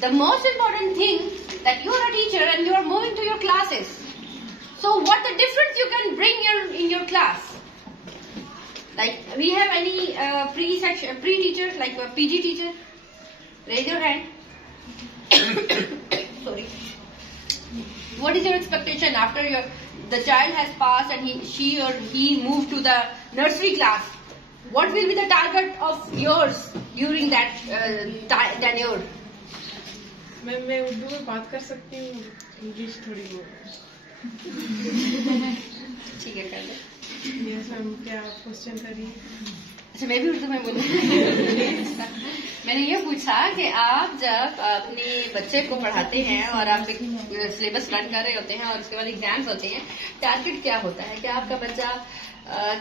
the most important thing that you are a teacher and you are moving to your classes. So what the difference you can bring in your class? Like we have any pre-teachers, like a PG teacher? Raise your hand. Sorry. What is your expectation after the child has passed and she or he moved to the nursery class? What will be the target of yours during that tenure? मैं उर्दू में बात कर सकती हूँ, English थोड़ी बहुत। ठीक है, कर लो। यस मैम, क्या क्वेश्चन करिए? अच्छा, मैं भी उर्दू में बोलूँ। मैंने ये पूछा कि आप जब अपने बच्चे को पढ़ाते हैं और आप एक सिलेबस रन कर रहे होते हैं और उसके बाद एग्जाम्स होते हैं, टारगेट क्या होता है कि आपका बच्चा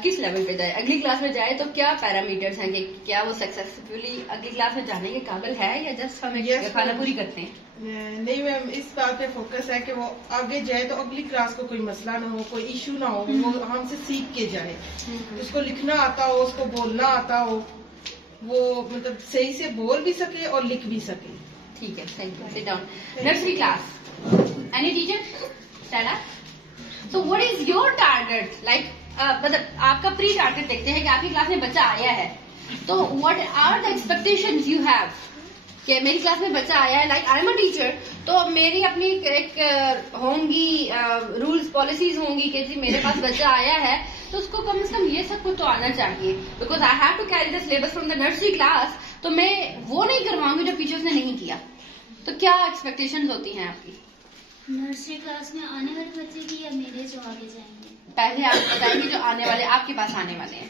किस लेवल पे जाए, अगली क्लास में जाए तो क्या पैरामीटर्स हैं कि क्या वो सक्सेसफुली अगली क्लास में जाने के काबिल है या जस्ट हम एक खाना पूरी करते हैं? नहीं मैम, इस बात पे फोकस है कि वो आगे जाए तो अगली क्लास को कोई मसला ना हो, कोई इशू ना हो, वो हमसे सीख के जाए, उसको लिखना आता हो, उसको बोलना आता हो, वो मतलब सही से बोल भी सके और लिख भी सके। ठीक है, thank you. Sit down. Nursery class, any teacher stand up. So what is your target? Like मतलब आपका प्री टारगेट देखते हैं कि आपकी क्लास में बच्चा आया है, तो what are the expectations you have कि मेरी क्लास में बच्चा आया है, like I am a teacher, तो मेरी अपनी एक होंगी रूल्स पॉलिसीज होंगी कि जी मेरे पास बच्चा आया है तो उसको कम से कम ये सब कुछ तो आना चाहिए, because I have to carry the syllabus from the nursery class, तो मैं वो नहीं करवाऊंगी जो टीचर्स ने नहीं किया। तो क्या एक्सपेक्टेशंस होती हैं आपकी नर्सरी क्लास में आने वाले बच्चे की या मेरे जो आगे जाएंगे? पहले आप बताएंगे जो आने वाले आपके पास आने वाले हैं।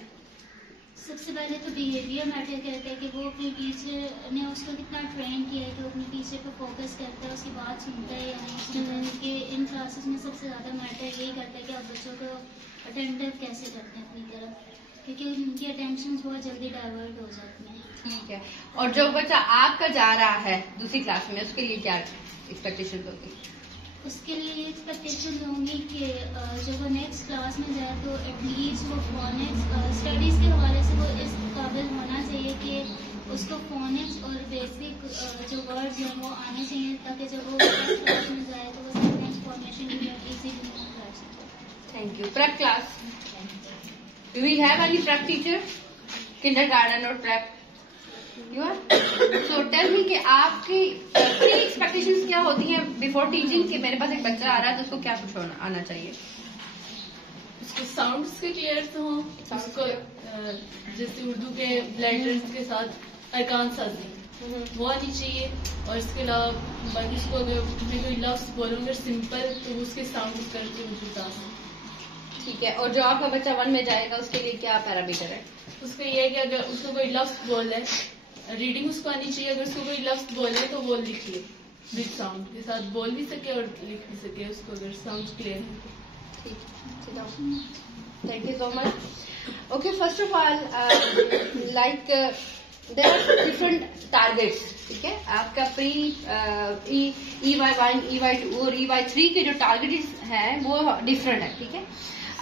सबसे पहले तो बिहेवियर मैटर करता है कि वो अपने टीचर ने उसको कितना ट्रेन किया है कि वो अपने टीचर पे फोकस करता है, उसकी बात सुनता है या नहीं सुनता है। कि इन क्लासेस में सबसे ज़्यादा मैटर यही करता है कि आप बच्चों को अटेंटिव कैसे करते हैं अपनी तरफ, क्योंकि उनकी अटेंशन बहुत जल्दी डाइवर्ट हो जाती है। ठीक है, और जो बच्चा आपका जा रहा है दूसरी क्लास में, उसके लिए क्या एक्सपेक्टेशन होगी? उसके लिए ये एक्सपेक्टेशन होंगी कि जब वो नेक्स्ट क्लास में जाए तो एटलीस्ट वो फोनिक्स स्टडीज़ के हवाले से वो इस काबिल होना चाहिए कि उसको फोनिक्स और बेसिक जो वर्ड्स हैं वो आने चाहिए, ताकि जब वो नेक्स्ट क्लास में जाए तो वो सेंटेंस फॉर्मेशन इजीली कर सके। Thank you. Prep class, do we have any prep teacher? Kindergarten और prep you are? So tell me कि आपकी प्री एक्सपेक्टेशंस क्या होती हैं बिफोर टीचिंग कि मेरे पास एक बच्चा आ रहा है तो उसको क्या कुछ आना चाहिए? उसको साउंड्स के क्लियर तो हो, उसको जैसे उर्दू के लेटर्स के साथ अरकान साजी वो आनी चाहिए, और इसके अलावा बाकी उसको अगर मैं कोई लफ्ज बोलूँ सिंपल तो उसके साउंड करके मुझे बता। ठीक है, और जो आपका बच्चा 1 में जाएगा उसके लिए क्या पैरामीटर है? उसको ये है कि अगर उसको कोई लफ्ज बोले, रीडिंग उसको आनी चाहिए, अगर उसको कोई लफ्ज बोले तो वो लिख ले, विद साउंड के साथ बोल भी सके और लिख भी सके, उसको अगर साउंड क्लियर है। ठीक, thank you so much. Okay, first of all like there are different targets, ठीक है? आपका प्री EY1, EY2 और EY3 के जो टारगेट्स हैं वो डिफरेंट है, ठीक है?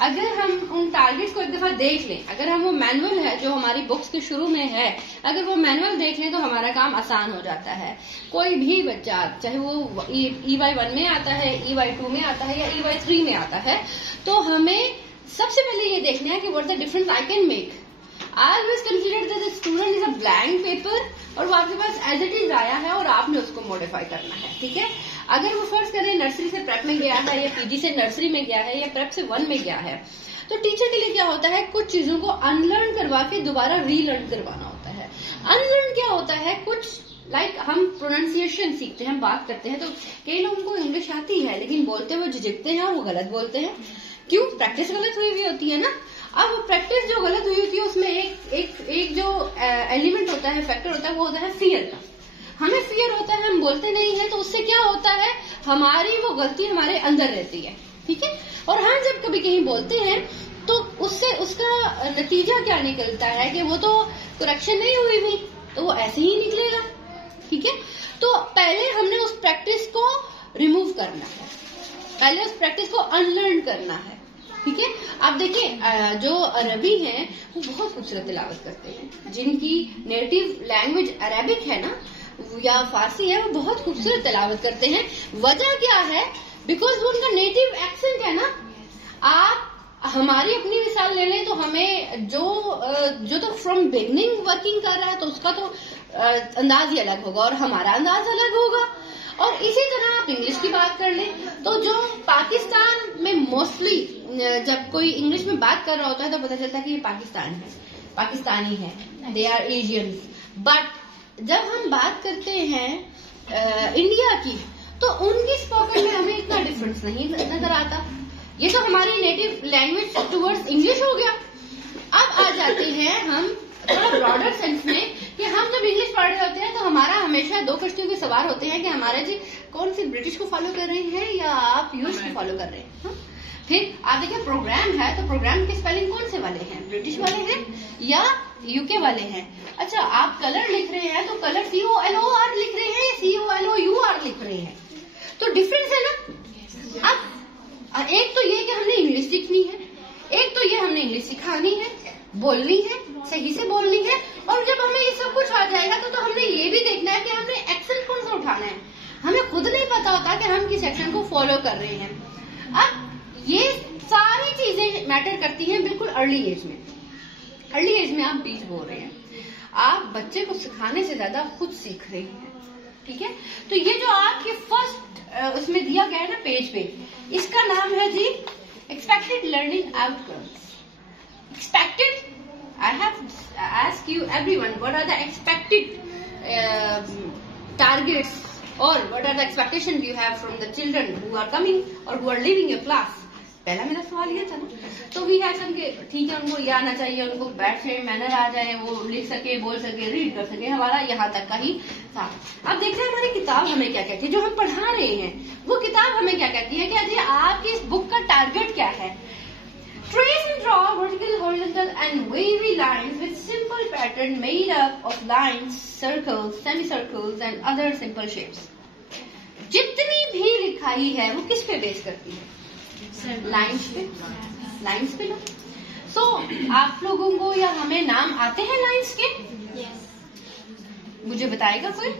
अगर हम उन टारगेट्स को एक दफा देख लें, अगर हम वो मैनुअल है जो हमारी बुक्स के शुरू में है, अगर वो मैनुअल देख लें तो हमारा काम आसान हो जाता है। कोई भी बच्चा चाहे वो EY1 में आता है, EY2 में आता है या EY3 में आता है, तो हमें सबसे पहले ये देखना है कि what the difference I can make. I always consider that the student is a blank paper और वो आपके पास एज इट इज आया है और आपने उसको मॉडिफाई करना है, ठीक है? अगर वो फर्ज करें नर्सरी से प्रेप में गया है या पीजी से नर्सरी में गया है या प्रेप से 1 में गया है, तो टीचर के लिए क्या होता है, कुछ चीजों को अनलर्न करवा के दोबारा रीलर्न करवाना होता है। अनलर्न क्या होता है, कुछ लाइक हम प्रोनाउंसिएशन सीखते हैं, बात करते हैं, तो कई लोगों को इंग्लिश आती है लेकिन बोलते हुए झिझकते हैं और वो गलत बोलते हैं। क्यों? प्रैक्टिस गलत हुई होती है ना। अब प्रैक्टिस जो गलत हुई होती है उसमें एक जो एलिमेंट होता है, फैक्टर होता है, वो होता है फियर का। हमें फियर होता है, हम बोलते नहीं है, तो उससे क्या होता है, हमारी वो गलती हमारे अंदर रहती है, ठीक है? और हम जब कभी कहीं बोलते हैं तो उससे उसका नतीजा क्या निकलता है कि वो तो करेक्शन नहीं हुई थी, तो वो ऐसे ही निकलेगा, ठीक है? तो पहले हमने उस प्रैक्टिस को रिमूव करना है, पहले उस प्रैक्टिस को अनलर्न करना है, ठीक है? आप देखिए जो अरबी हैं वो बहुत खूबसूरत तिलावत करते हैं, जिनकी नेटिव लैंग्वेज अरेबिक है ना, या फारसी है वो बहुत खूबसूरत तिलावत करते हैं। वजह क्या है? बिकॉज वो उनका नेटिव एक्सेंट है ना। आप हमारी अपनी मिसाल ले लें तो हमें जो तो फ्रॉम बिगनिंग वर्किंग कर रहा है तो उसका तो अंदाज ही अलग होगा और हमारा अंदाज अलग होगा। और इसी तरह आप इंग्लिश की बात कर लें तो जो पाकिस्तान में मोस्टली जब कोई इंग्लिश में बात कर रहा होता है तो पता चलता है कि ये पाकिस्तानी है, दे आर एशियंस। बट जब हम बात करते हैं इंडिया की तो उनकी स्पोकन में हमें इतना डिफरेंस नहीं नजर आता। ये तो हमारी नेटिव लैंग्वेज टुवर्ड्स इंग्लिश हो गया। अब आ जाते हैं हम थोड़ा ब्रॉडर सेंस में कि हम जब इंग्लिश पढ़ रहे होते हैं तो हमारा हमेशा दो कश्तियों के सवार होते हैं कि हमारा जी कौन सी ब्रिटिश को फॉलो कर रहे हैं या आप यूएस को फॉलो कर रहे हैं। हा? फिर आप देखिए प्रोग्राम है तो प्रोग्राम के स्पेलिंग कौन से वाले हैं, ब्रिटिश वाले हैं या यूके वाले हैं। अच्छा आप कलर लिख रहे हैं तो कलर COLOR लिख रहे हैं या COLOUR लिख रहे हैं, तो डिफरेंस है ना। अब एक तो ये कि हमने इंग्लिश सीखनी है, एक तो ये हमने इंग्लिश सिखानी है, बोलनी है, सही से बोलनी है। और जब हमें ये सब कुछ आ जाएगा तो हमने ये भी देखना है कि हमने एक्सेंट कौन सा उठाना है। हमें खुद नहीं पता होता कि हम किस एक्सेंट को फॉलो कर रहे हैं। अब ये सारी चीजें मैटर करती हैं बिल्कुल अर्ली एज में। अर्ली एज में आप बीज बो रहे हैं, आप बच्चे को सिखाने से ज्यादा खुद सीख रहे हैं। ठीक है, तो ये जो आपके फर्स्ट उसमें दिया गया है ना पेज पे, इसका नाम है जी expected learning outcomes. Expected, I have asked you everyone, what are the expected targets or what are the expectations you have from the children who are coming or who are leaving your class? पहला मेरा सवाल ये था ना। तो we have some के ठीक है उनको ये आना चाहिए, उनको बैठे मैनर आ जाए, वो लिख सके, बोल सके, रीड कर सके, हमारा यहाँ तक का ही था। अब देखते हैं हमारी किताब हमें क्या कहती है, जो हम पढ़ा रहे हैं वो किताब हमें क्या कहती है कि अजय आपकी इस बुक का टारगेट क्या है। Trace and draw vertical, horizontal and wavy lines with simple pattern made up of lines, circles, semicircles and other simple shapes. जितनी भी लिखाई है वो किस पे बेस करती है? लाइन्स पे ना। So, आप लोगों को या हमें नाम आते हैं लाइन्स के? मुझे बताएगा कोई?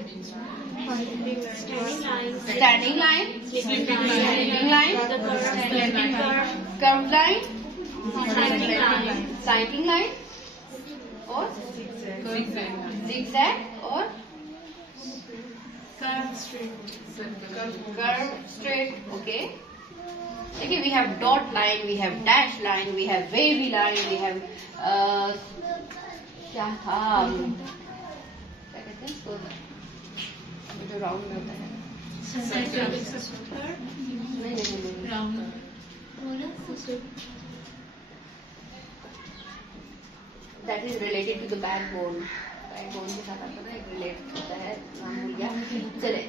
Standing line, sleeping line, curve line, sliding line और zigzag और कर्व स्ट्रेट। ओके, देखिए we have dot line, we have dash line, we have wavy line, we have क्या था क्या कहते हैं जो राउंड में होता है, नहीं round that is related to the backbone के साथ आपको एक रिलेट होता है, नाम भूल गया। चले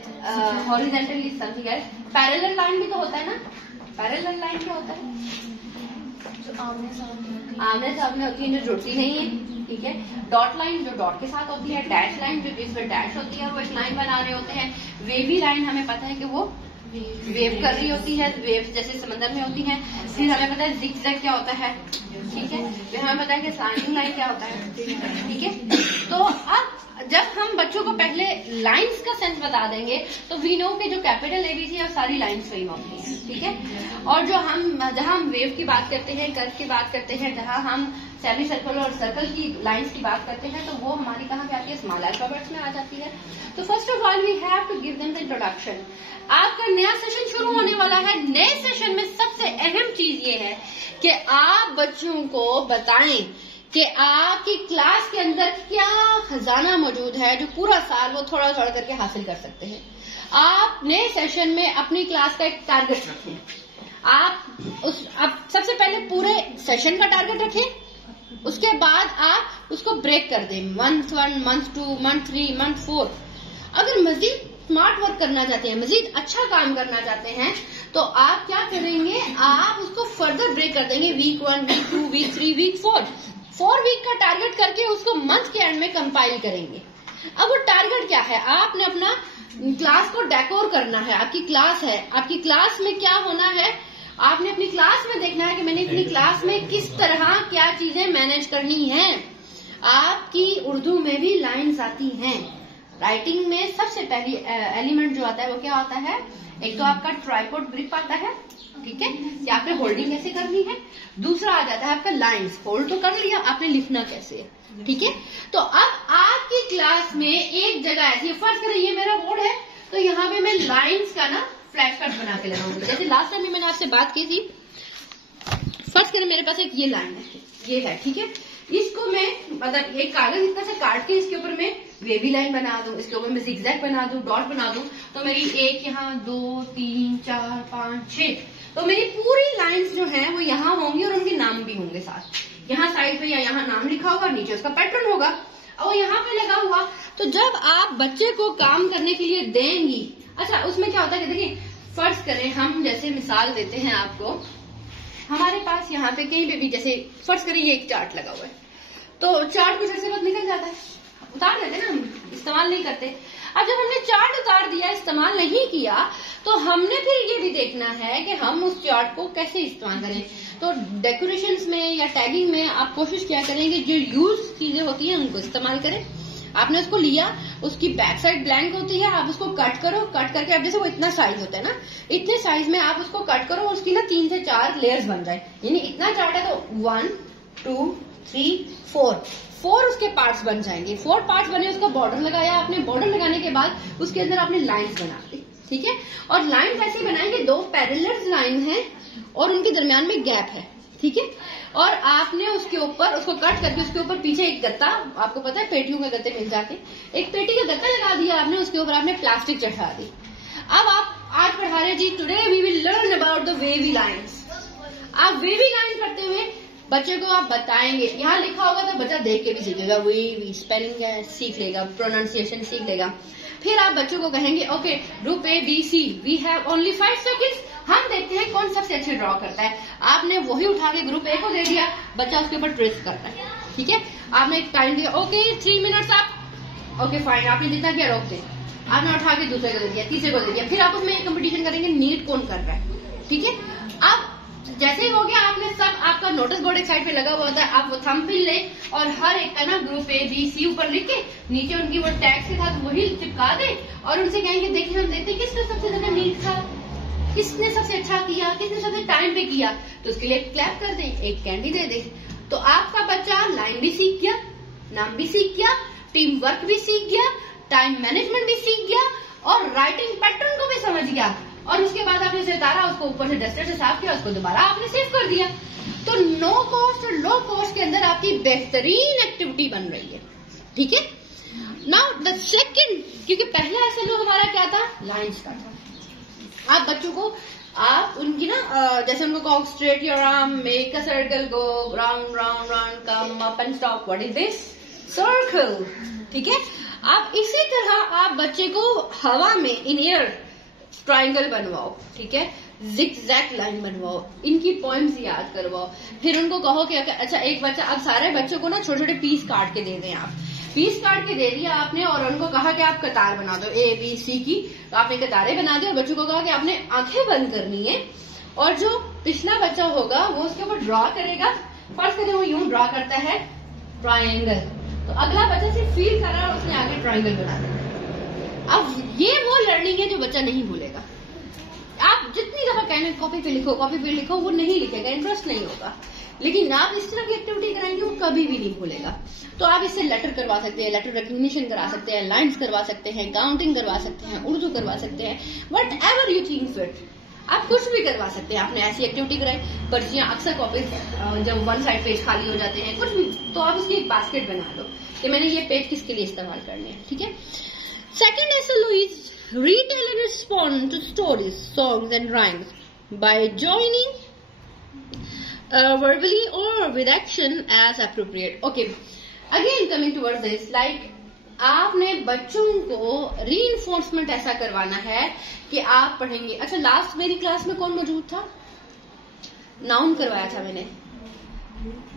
horizontal is something else. Parallel line भी तो होता है ना। पैरेलल लाइन क्या होता है? जो आमने सामने होती है, जो जुड़ती नहीं है। ठीक है, डॉट लाइन जो डॉट के साथ होती है, डैश लाइन जो जिसमें डैश होती है वो एक लाइन बना रहे होते हैं। वेवी लाइन हमें पता है कि वो वेव कर रही होती है, वेव जैसे समंदर में होती है। फिर हमें पता है जिगजैग क्या होता है। ठीक है, फिर हमें पता है कि स्लैंटिंग लाइन क्या होता है। ठीक है, तो अब जब हम बच्चों को पहले लाइंस का सेंस बता देंगे तो वी नो के जो कैपिटल ABC है सारी लाइंस में होती है। ठीक है, और जो जहाँ हम वेव की बात करते हैं, कर्व की बात करते हैं, जहाँ हम सेमी सर्कल और सर्कल की लाइंस की बात करते हैं, तो वो हमारी कहाँ पे आती है? स्मॉल अल्फाबेट्स में आ जाती है। तो first of all we have to give them the introduction. आपका नया सेशन शुरू होने वाला है। नए सेशन में सबसे अहम चीज ये है कि आप बच्चों को बताएं कि आपकी क्लास के अंदर क्या खजाना मौजूद है जो पूरा साल वो थोड़ा थोड़ा करके हासिल कर सकते हैं। आप नए सेशन में अपनी क्लास का एक टारगेट रखें। आप सबसे पहले पूरे सेशन का टारगेट रखें, उसके बाद आप उसको ब्रेक कर दें, मंथ 1, मंथ 2, मंथ 3, मंथ 4। अगर मजीद स्मार्ट वर्क करना चाहते हैं, मजीद अच्छा काम करना चाहते हैं, तो आप क्या करेंगे? आप उसको फर्दर ब्रेक कर देंगे, week 1, week 2, week 3, week 4। 4 week का टारगेट करके उसको मंथ के एंड में कंपाइल करेंगे। अब वो टारगेट क्या है? आपने अपना क्लास को डेकोर करना है। आपकी क्लास है, आपकी क्लास में क्या होना है? आपने अपनी क्लास में देखना है कि मैंने अपनी क्लास में किस तरह क्या चीजें मैनेज करनी है। आपकी उर्दू में भी लाइन्स आती हैं, राइटिंग में सबसे पहली एलिमेंट जो आता है वो क्या होता है, एक तो आपका ट्राइपॉड ग्रिप आता है, ठीक है, कि आपने होल्डिंग कैसे करनी है। दूसरा आ जाता है आपका लाइंस, होल्ड तो कर लिया, आपने लिखना कैसे है, ठीक है। तो अब आपकी क्लास में एक जगह ऐसी है, फर्ज करें ये मेरा बोर्ड है, तो यहाँ पे मैं लाइंस का ना फ्लैश कार्ड बना के लगाऊंगी। जैसे लास्ट टाइम में मैंने आपसे बात की थी, फर्ज करें मेरे पास एक ये लाइन है, ये है, ठीक है, इसको मैं मतलब एक कागज इतना सा काट के इसके ऊपर मैं वेवी लाइन बना दूं, इसके ऊपर मैं जिगजैग बना दूं, डॉट बना दूं, तो मेरी एक यहाँ 2 3 4 5 6, तो मेरी पूरी लाइंस जो है वो यहाँ होंगी और उनके नाम भी होंगे साथ। यहाँ साइड पे या यहाँ नाम लिखा होगा, नीचे उसका पैटर्न होगा और यहाँ पे लगा हुआ। तो जब आप बच्चे को काम करने के लिए देंगी, अच्छा उसमें क्या होता है कि देखिए फर्ज करें हम जैसे मिसाल देते हैं आपको, हमारे पास यहाँ पे कहीं पे भी जैसे फर्ज करें ये एक चार्ट लगा हुआ है, तो चार्ट कुछ ऐसे वक्त निकल जाता है, उतार देते ना, हम इस्तेमाल नहीं करते। अब जब हमने चार्ट उतार दिया, इस्तेमाल नहीं किया, तो हमने फिर ये भी देखना है कि हम उस चार्ट को कैसे इस्तेमाल करें। तो डेकोरेशंस में या टैगिंग में आप कोशिश क्या करेंगे, जो यूज चीजें होती हैं उनको इस्तेमाल करें। आपने उसको लिया, उसकी बैक साइड ब्लैंक होती है, आप उसको कट करो, कट करके अब जैसे वो इतना साइज होता है ना, इतने साइज में आप उसको कट करो और उसकी ना 3 से 4 लेयर्स बन जाए, यानी इतना चार्ट है तो 1 2 3 4 उसके पार्ट्स बन जाएंगे। 4 पार्ट्स बने, उसका बॉर्डर लगाया आपने, बॉर्डर लगाने के बाद उसके अंदर आपने लाइंस बना दी, ठीक है। और लाइन कैसे बनाएंगे, 2 पैरेलल लाइन है और उनके दरमियान में गैप है, ठीक है। और आपने उसके ऊपर उसको कट करके उसके ऊपर पीछे एक गत्ता, आपको पता है पेटियों के गत्ते मिल जाते, एक पेटी का गत्ता लगा दिया आपने, उसके ऊपर आपने प्लास्टिक चढ़ा दी। अब आप आज पढ़ा रहे जी, today we will learn about the wavy lines. आप वेवी लाइन करते हुए बच्चे को आप बताएंगे, यहाँ लिखा होगा तो बच्चा देख के भी सीखेगा, वेवी स्पेलिंग सीख लेगा, प्रोनाउंसिएशन सीख लेगा। फिर आप बच्चों को कहेंगे okay group A B C we have only 5 seconds, हम देखते हैं कौन सबसे अच्छे ड्रॉ करता है। आपने वही उठा के ग्रुप ए को दे दिया, बच्चा उसके ऊपर ट्रेस करता है, ठीक है। आपने एक टाइम दिया, ओके 3 मिनट्स आप, ओके फाइन, आपने जितना किया रोक दे, आपने उठा के दूसरे को दे दिया, तीसरे को दे दिया, फिर आप उसमें कंपटीशन करेंगे नीट कौन कर रहा है, ठीक है। अब जैसे ही हो गया, आपने सब, आपका नोटिस बोर्ड एक साइड पे लगा हुआ होता है, आप वो थंबनेल लें और हर एक का ना ग्रुप ए बी सी ऊपर लिख के नीचे उनकी वो टैग्स के साथ वही चिपका दे और उनसे कहेंगे देखिए हम देखते हैं किसने सबसे ज्यादा नीट था, किसने सबसे अच्छा किया, किसने सबसे टाइम पे किया, तो उसके लिए क्लैप कर दें, एक कैंडी दे दे। तो आपका बच्चा लाइन भी सीख गया, नाम भी सीख गया, टीम वर्क भी सीख गया, टाइम मैनेजमेंट भी सीख गया और राइटिंग पैटर्न को भी समझ गया। और उसके बाद आपने उसे उतारा, उसको ऊपर से डस्टर से साफ किया, उसको दोबारा आपने सेव कर दिया। तो नो कॉस्ट और लो कॉस्ट के अंदर आपकी बेहतरीन एक्टिविटी बन रही है, ठीक है। नाउ द सेकंड, क्योंकि पहला SLO हमारा क्या था, लाइंस का था। आप बच्चों को आप उनकी ना जैसे उनको कहो straight your arm, make a circle, go round round round, come up and stop, what is this, circle, ठीक है। आप इसी तरह आप बच्चे को हवा में इन एयर ट्राइंगल बनवाओ, ठीक है, जिगजैग लाइन बनवाओ, इनकी पॉइंट्स याद करवाओ। फिर उनको कहो कि अच्छा एक बच्चा, अब सारे बच्चों को ना छोटे छोटे पीस काट के दे दें। आप पीस काट के दे दिया आपने और उनको कहा कि आप कतार बना दो A B C की, तो आपने कतारें बना दी और बच्चों को कहा कि आपने आंखें बंद करनी है और जो पिछला बच्चा होगा वो उसके ऊपर ड्रॉ करेगा। फर्स्ट करें वो यूं ड्रॉ करता है ट्राइंगल, तो अगला बच्चा सिर्फ फील कर रहा है और उसने आगे ट्राइंगल बना दिया। अब ये वो लर्निंग है जो बच्चा नहीं भूलेगा। आप जितनी दफा कहने कॉपी पे लिखो, वो नहीं लिखेगा, इंटरेस्ट नहीं होगा। लेकिन आप इस तरह की एक्टिविटी कराएंगे वो कभी भी नहीं भूलेगा। तो आप इससे लेटर करवा सकते हैं, लेटर रिकग्निशन करा सकते हैं, लाइन्स करवा सकते हैं, काउंटिंग करवा सकते हैं, उर्दू करवा सकते हैं, what ever you think fit, आप कुछ भी करवा सकते हैं। आपने ऐसी एक्टिविटी कराई, पर्चियां अक्सर कॉपी जब 1 साइड पेज खाली हो जाते हैं कुछ भी, तो आप उसकी एक बास्केट बना लो कि मैंने ये पेज किसके लिए इस्तेमाल करने हैं, ठीक है। Second SLO is retell and respond to stories, songs and rhymes by joining verbally or with action as appropriate. Okay, again coming towards this, like आपने बच्चों को reinforcement ऐसा करवाना है कि आप पढ़ेंगे। अच्छा लास्ट मेरी क्लास में कौन मौजूद था, नाउन करवाया था मैंने,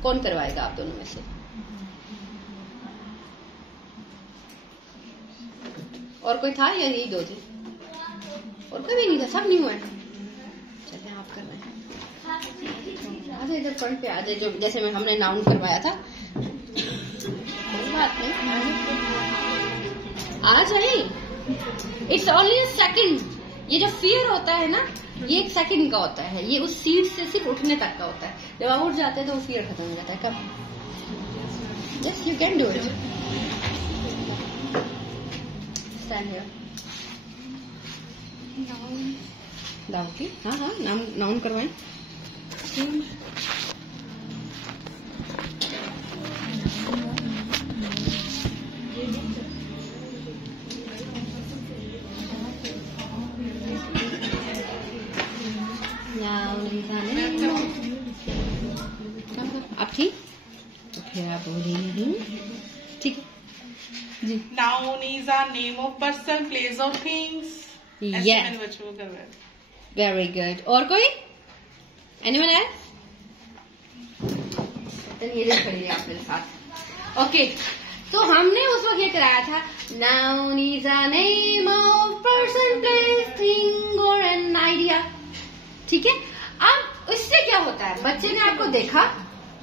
कौन करवाएगा आप दोनों में से? और कोई था या यही 2 थे? और कोई भी नहीं था, सब न्यू है। चलिए आप कर रहे हैं, आ जाए इधर फ्रंट पे आ जाए, जो जैसे में हमने नाउन करवाया था। कोई बात नहीं, आ जाए। It's only second. ये जो फियर होता है ना, ये 1 सेकंड का होता है। ये उस सीट से सिर्फ उठने तक का होता है। जब आप उठ जाते हैं तो वो फियर खत्म हो जाता है। कब? Yes, you can do it. Stand here. Noun की, हाँ हाँ, नाउन करवाएं। आप ठीक? तो फिर आप बोलिए नहीं, ठीक है जी। Noun is a name of person, place or things. ऐसे Yes. मैंने बच्चों को करवाया। Very good. और कोई? Anyone else? ये देख खड़ी है आप मेरे साथ। ओके, तो हमने उस वक्त ये कराया था, noun is a name of person, place, thing और एन आइडिया। ठीक है। अब इससे क्या होता है, बच्चे ने आपको देखा,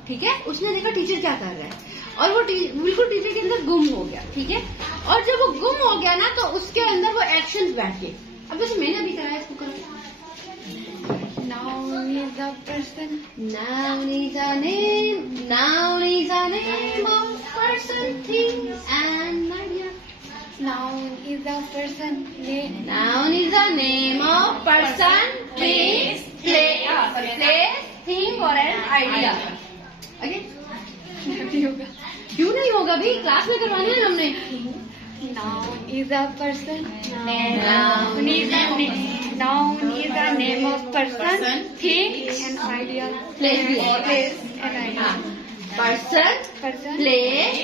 ठीक है, उसने देखा टीचर क्या कर रहा है, और वो बिल्कुल टीचर के अंदर गुम हो गया। ठीक है। और जब वो गुम हो गया ना, तो उसके अंदर वो एक्शंस बैठ गए। अब जैसे मैंने अभी कराया, इसको करो। Noun is a person. Noun is a name. Noun is a name of person, thing, and idea. Noun is a person. Noun is a name of person, place, place, thing, or an idea. Okay? क्यों नहीं होगा भाई? Class में करवाना है हमने। Noun is a person. Noun is a name. Noun is a name of person, thing, and idea. Place भी है। Place and idea. Person, Person, place,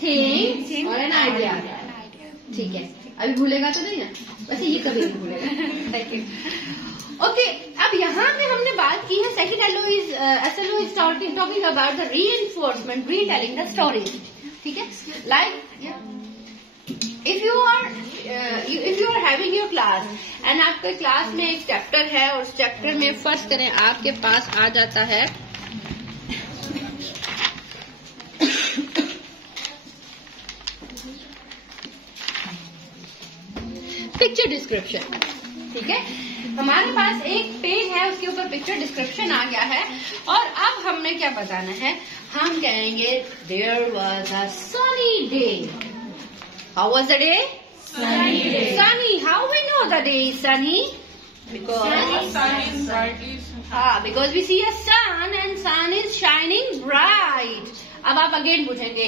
thing, और an idea. and idea. ठीक है। अभी भूलेगा तो नहीं ना? वैसे ये कभी नहीं भूलेगा। Thank you. ओके, अब यहाँ पे हमने बात की है, second SLO is talking about the reinforcement, retelling the stories. ठीक है। Like if you are having your class and आपके क्लास में एक चैप्टर है, और उस चैप्टर में फर्स्ट करें आपके पास आ जाता है पिक्चर डिस्क्रिप्शन। ठीक है। हमारे पास एक पेज है, उसके ऊपर पिक्चर डिस्क्रिप्शन आ गया है, और अब हमने क्या बताना है, हम कहेंगे there was a sunny day. How was the day? Sunny day. Sunny. How we know the day is sunny? Because we see a sun and sun is shining bright. अब आप अगेन पूछेंगे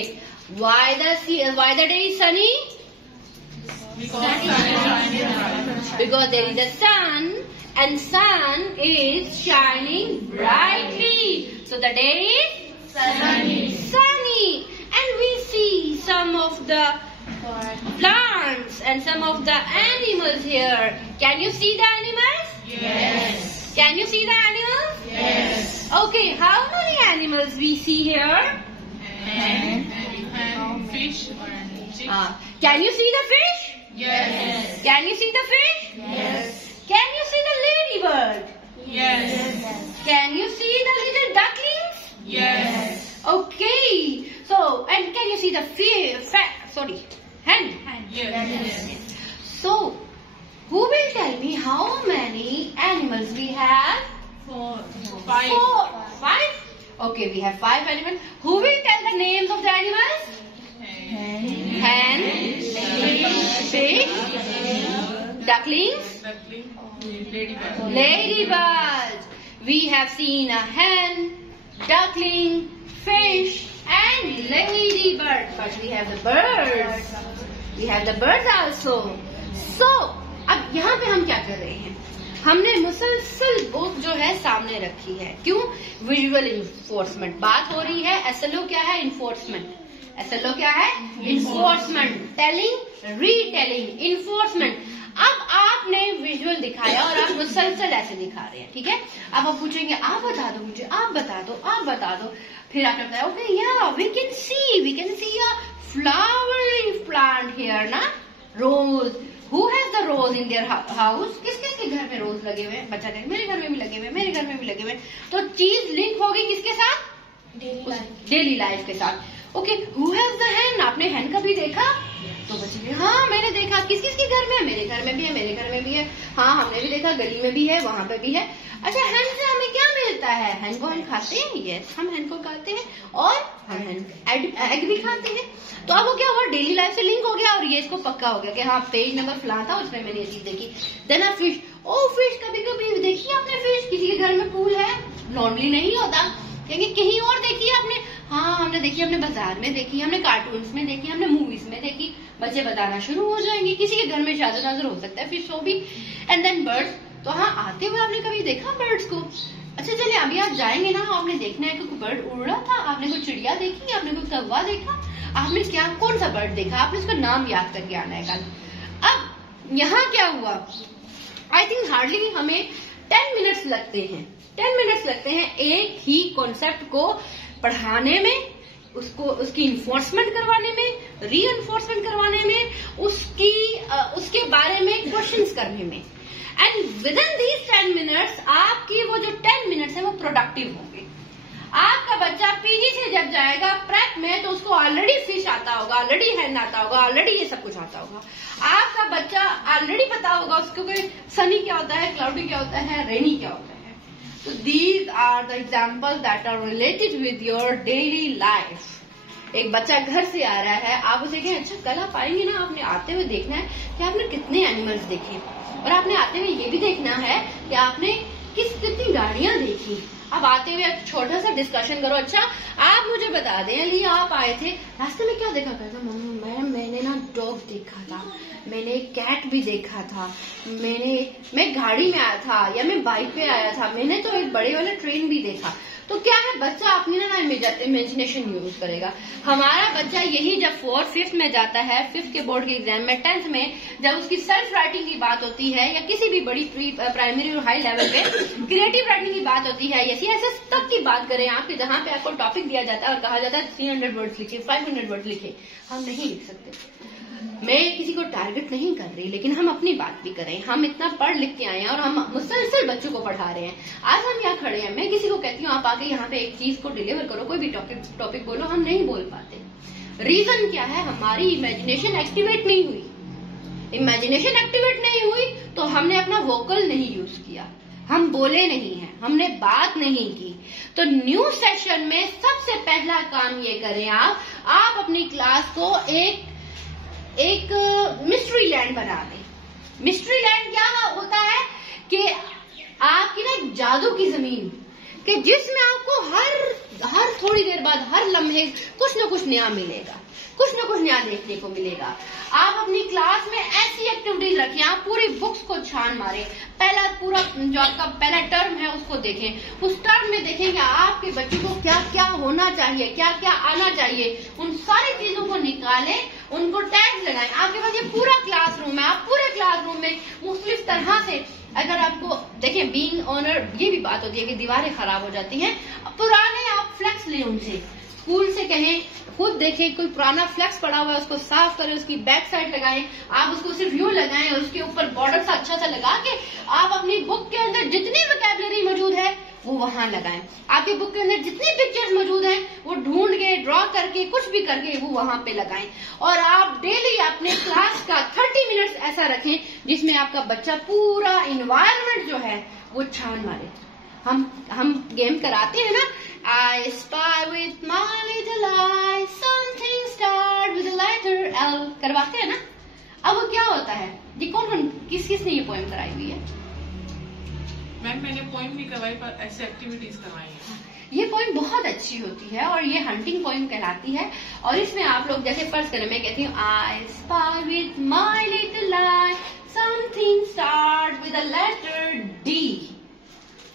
why the day is sunny? Because there is a sun and sun is shining brightly. So the day is sunny. And we see some of the plants and some of the animals here. Can you see the animals? Yes. Can you see the animals? Yes. Okay, how many animals we see here? And fish or chicken. Can you see the fish? Yes. Can you see the fish? Yes. Can you see the ladybird? Yes. Can you see the little ducklings? Yes. Okay. So, and can you see the hen? Yes. So, who will tell me how many animals we have? 4. 5. 4. 5? Okay, we have 5 animals. Who will tell the names of the animals? Hen, fish, ducklings, ladybird. We have seen a hen, duckling, fish, and ladybird. But we have the birds. We have the birds also. So, अब यहाँ पे हम क्या कर रहे हैं? हमने मुसलसल बुक जो है सामने रखी है। क्यों? Visual enforcement. बात हो रही है SLO क्या है? इन्फोर्समेंट। SLO क्या है? इन्फोर्समेंट। Telling, retelling, enforcement. अब आपने विजुअल दिखाया और आप मुसलसल ऐसे दिखा रहे हैं। ठीक है। अब आप पूछेंगे आप बता दो मुझे, आप बता दो, आप बता दो। फिर आपने बताया ओके या we can see a flowery plant here ना, rose. Who has the rose in their house? किस किस के घर में रोज लगे हुए हैं? बच्चा कहे मेरे घर में भी लगे हुए, मेरे घर में भी लगे हुए। तो चीज लिंक होगी किसके साथ? डेली लाइफ के साथ। Okay, who has the hen? आपने hen कभी देखा? तो बच्चे हाँ मैंने देखा, किस किस के घर में है, मेरे घर में भी है, मेरे घर में भी है, हाँ हमने भी देखा, गली में भी है, वहां पे भी है। अच्छा हैन से हमें क्या मिलता है? हैन को हम खाते हैं, यस हम हैन को खाते हैं, और हम एग भी खाते हैं। तो अब वो क्या हुआ, डेली लाइफ से लिंक हो गया और ये इसको पक्का हो गया कि हाँ पेज नंबर फलाना था, उसमें मैंने ये चीज देखी। देन फिश, ओ फिश कभी कभी देखी आपने फिश? किसी के घर में पूल है? नॉर्मली नहीं होता, कहेंगे कहीं और देखी है आपने? हाँ हमने देखी, हमने बाजार में देखी, हमने कार्टून्स में देखी, हमने मूवीज में देखी। बच्चे बताना शुरू हो जाएंगे, किसी के घर में शायद नजर हो सकता है फिश हो भी। एंड देन बर्ड्स, तो हाँ आते हुए आपने कभी देखा बर्ड्स को? अच्छा चलिए अभी आप जाएंगे ना, आपने देखना है कि कोई बर्ड उड़ रहा था, आपने कोई चिड़िया देखी, आपने कोई कौवा देखा, आपने क्या कौन सा बर्ड देखा, आपने उसका नाम याद करके आना है कल। अब यहाँ क्या हुआ, आई थिंक हार्डली हमें 10 मिनट्स लगते हैं, 10 मिनट्स लगते हैं एक ही कॉन्सेप्ट को पढ़ाने में, उसको उसकी इन्फोर्समेंट करवाने में, री एनफोर्समेंट करवाने में, उसके बारे में क्वेश्चंस करने में। And with in these 10 minutes आपकी वो जो 10 मिनट्स है वो प्रोडक्टिव होंगे। आपका बच्चा पीजी से जब जाएगा प्रेप में तो उसको ऑलरेडी फिश आता होगा, ऑलरेडी हैन आता होगा, ऑलरेडी ये सब कुछ आता होगा। आपका बच्चा ऑलरेडी पता होगा उसको कि सनी क्या होता है, क्लाउडी क्या होता है, रेनी क्या होता है। So these are the examples that are related with your daily life. एक बच्चा घर से आ रहा है, आप उसे कहें अच्छा कल आप आएंगे ना, आपने आते हुए देखना है कि आपने कितने एनिमल्स देखे, और आपने आते हुए ये भी देखना है कि आपने कितनी गाड़ियां देखी। अब आते हुए एक छोटा सा डिस्कशन करो, अच्छा आप मुझे बता दें अली आप आए थे रास्ते में क्या देखा करता? मैडम मैंने ना डॉग देखा था, मैंने कैट भी देखा था, मैं गाड़ी में आया था या मैं बाइक पे आया था, मैंने तो एक बड़े वाला ट्रेन भी देखा। तो क्या है, बच्चा अपनी ना इमेजिनेशन यूज करेगा। हमारा बच्चा यही जब 4th 5th में जाता है, 5th के बोर्ड के एग्जाम में, 10th में जब उसकी सेल्फ राइटिंग की बात होती है या किसी भी बड़ी प्राइमरी और हाई लेवल पे क्रिएटिव राइटिंग की बात होती है या CSS तक की बात करें आपके, जहाँ पे आपको टॉपिक दिया जाता है और कहा जाता है 300 वर्ड्स लिखे, 500 वर्ड्स लिखे, हम नहीं लिख सकते। मैं किसी को टारगेट नहीं कर रही, लेकिन हम अपनी बात भी करें। हम इतना पढ़ लिख के आए हैं और हम मुसलसल बच्चों को पढ़ा रहे हैं। आज हम यहाँ खड़े हैं, मैं किसी को कहती हूँ आप आके यहाँ पे एक चीज को डिलीवर करो, कोई भी टॉपिक बोलो, हम नहीं बोल पाते। रीजन क्या है, हमारी इमेजिनेशन एक्टिवेट नहीं हुई। इमेजिनेशन एक्टिवेट नहीं हुई तो हमने अपना वोकल नहीं यूज किया, हम बोले नहीं हैं, हमने बात नहीं की। तो न्यू सेशन में सबसे पहला काम ये करें, आप अपनी क्लास को एक मिस्ट्री लैंड बना दें। मिस्ट्री लैंड क्या होता है कि आपकी ना एक जादू की जमीन, कि जिसमें आपको हर थोड़ी देर बाद, हर लम्हे कुछ न कुछ नया मिलेगा, कुछ न कुछ नया देखने को मिलेगा। आप अपनी क्लास में ऐसी एक्टिविटीज रखें, आप पूरी बुक्स को छान मारें, पूरा जो आपका पहला टर्म है उसको देखें, उस टर्म में देखें कि आपके बच्चे को क्या क्या होना चाहिए, क्या क्या आना चाहिए, उन सारी चीजों को निकालें, उनको टैग्स लगाएं। आपके पास ये पूरा क्लासरूम है, आप पूरे क्लासरूम में मुख्तलिफ तरह से, अगर आपको देखें बीइंग ऑनर, ये भी बात होती है कि दीवारें खराब हो जाती हैं, पुराने आप फ्लेक्स लें उनसे, स्कूल से कहें, खुद देखें कोई पुराना फ्लेक्स पड़ा हुआ है उसको साफ करें, उसकी बैक साइड लगाएं, आप उसको सिर्फ यूं लगाएं और उसके ऊपर बॉर्डर सा अच्छा सा लगा के आप अपनी बुक के अंदर जितनी वोकैबुलरी मौजूद है वो वहां लगाएं। आपकी बुक के अंदर जितनी पिक्चर्स मौजूद हैं वो ढूंढ के, ड्रॉ करके, कुछ भी करके वो वहां पे लगाएं। और आप डेली अपने क्लास का 30 मिनट्स ऐसा रखें जिसमें आपका बच्चा पूरा इन्वायरमेंट जो है वो छान मारे। हम गेम कराते हैं ना, I spy with my little eye something start with the letter L, करवाते हैं ना। अब वो क्या होता है, ये कौन किसने ये पोएम कराई हुई है? मैम मैंने पोएम नहीं करवाई पर ऐसी एक्टिविटीज करवाई है। ये पोएम बहुत अच्छी होती है और ये हंटिंग पोएम कहलाती है। और इसमें आप लोग जैसे फर्ज करें, मैं कहती हूँ I spy with my little eye something start with the letter D।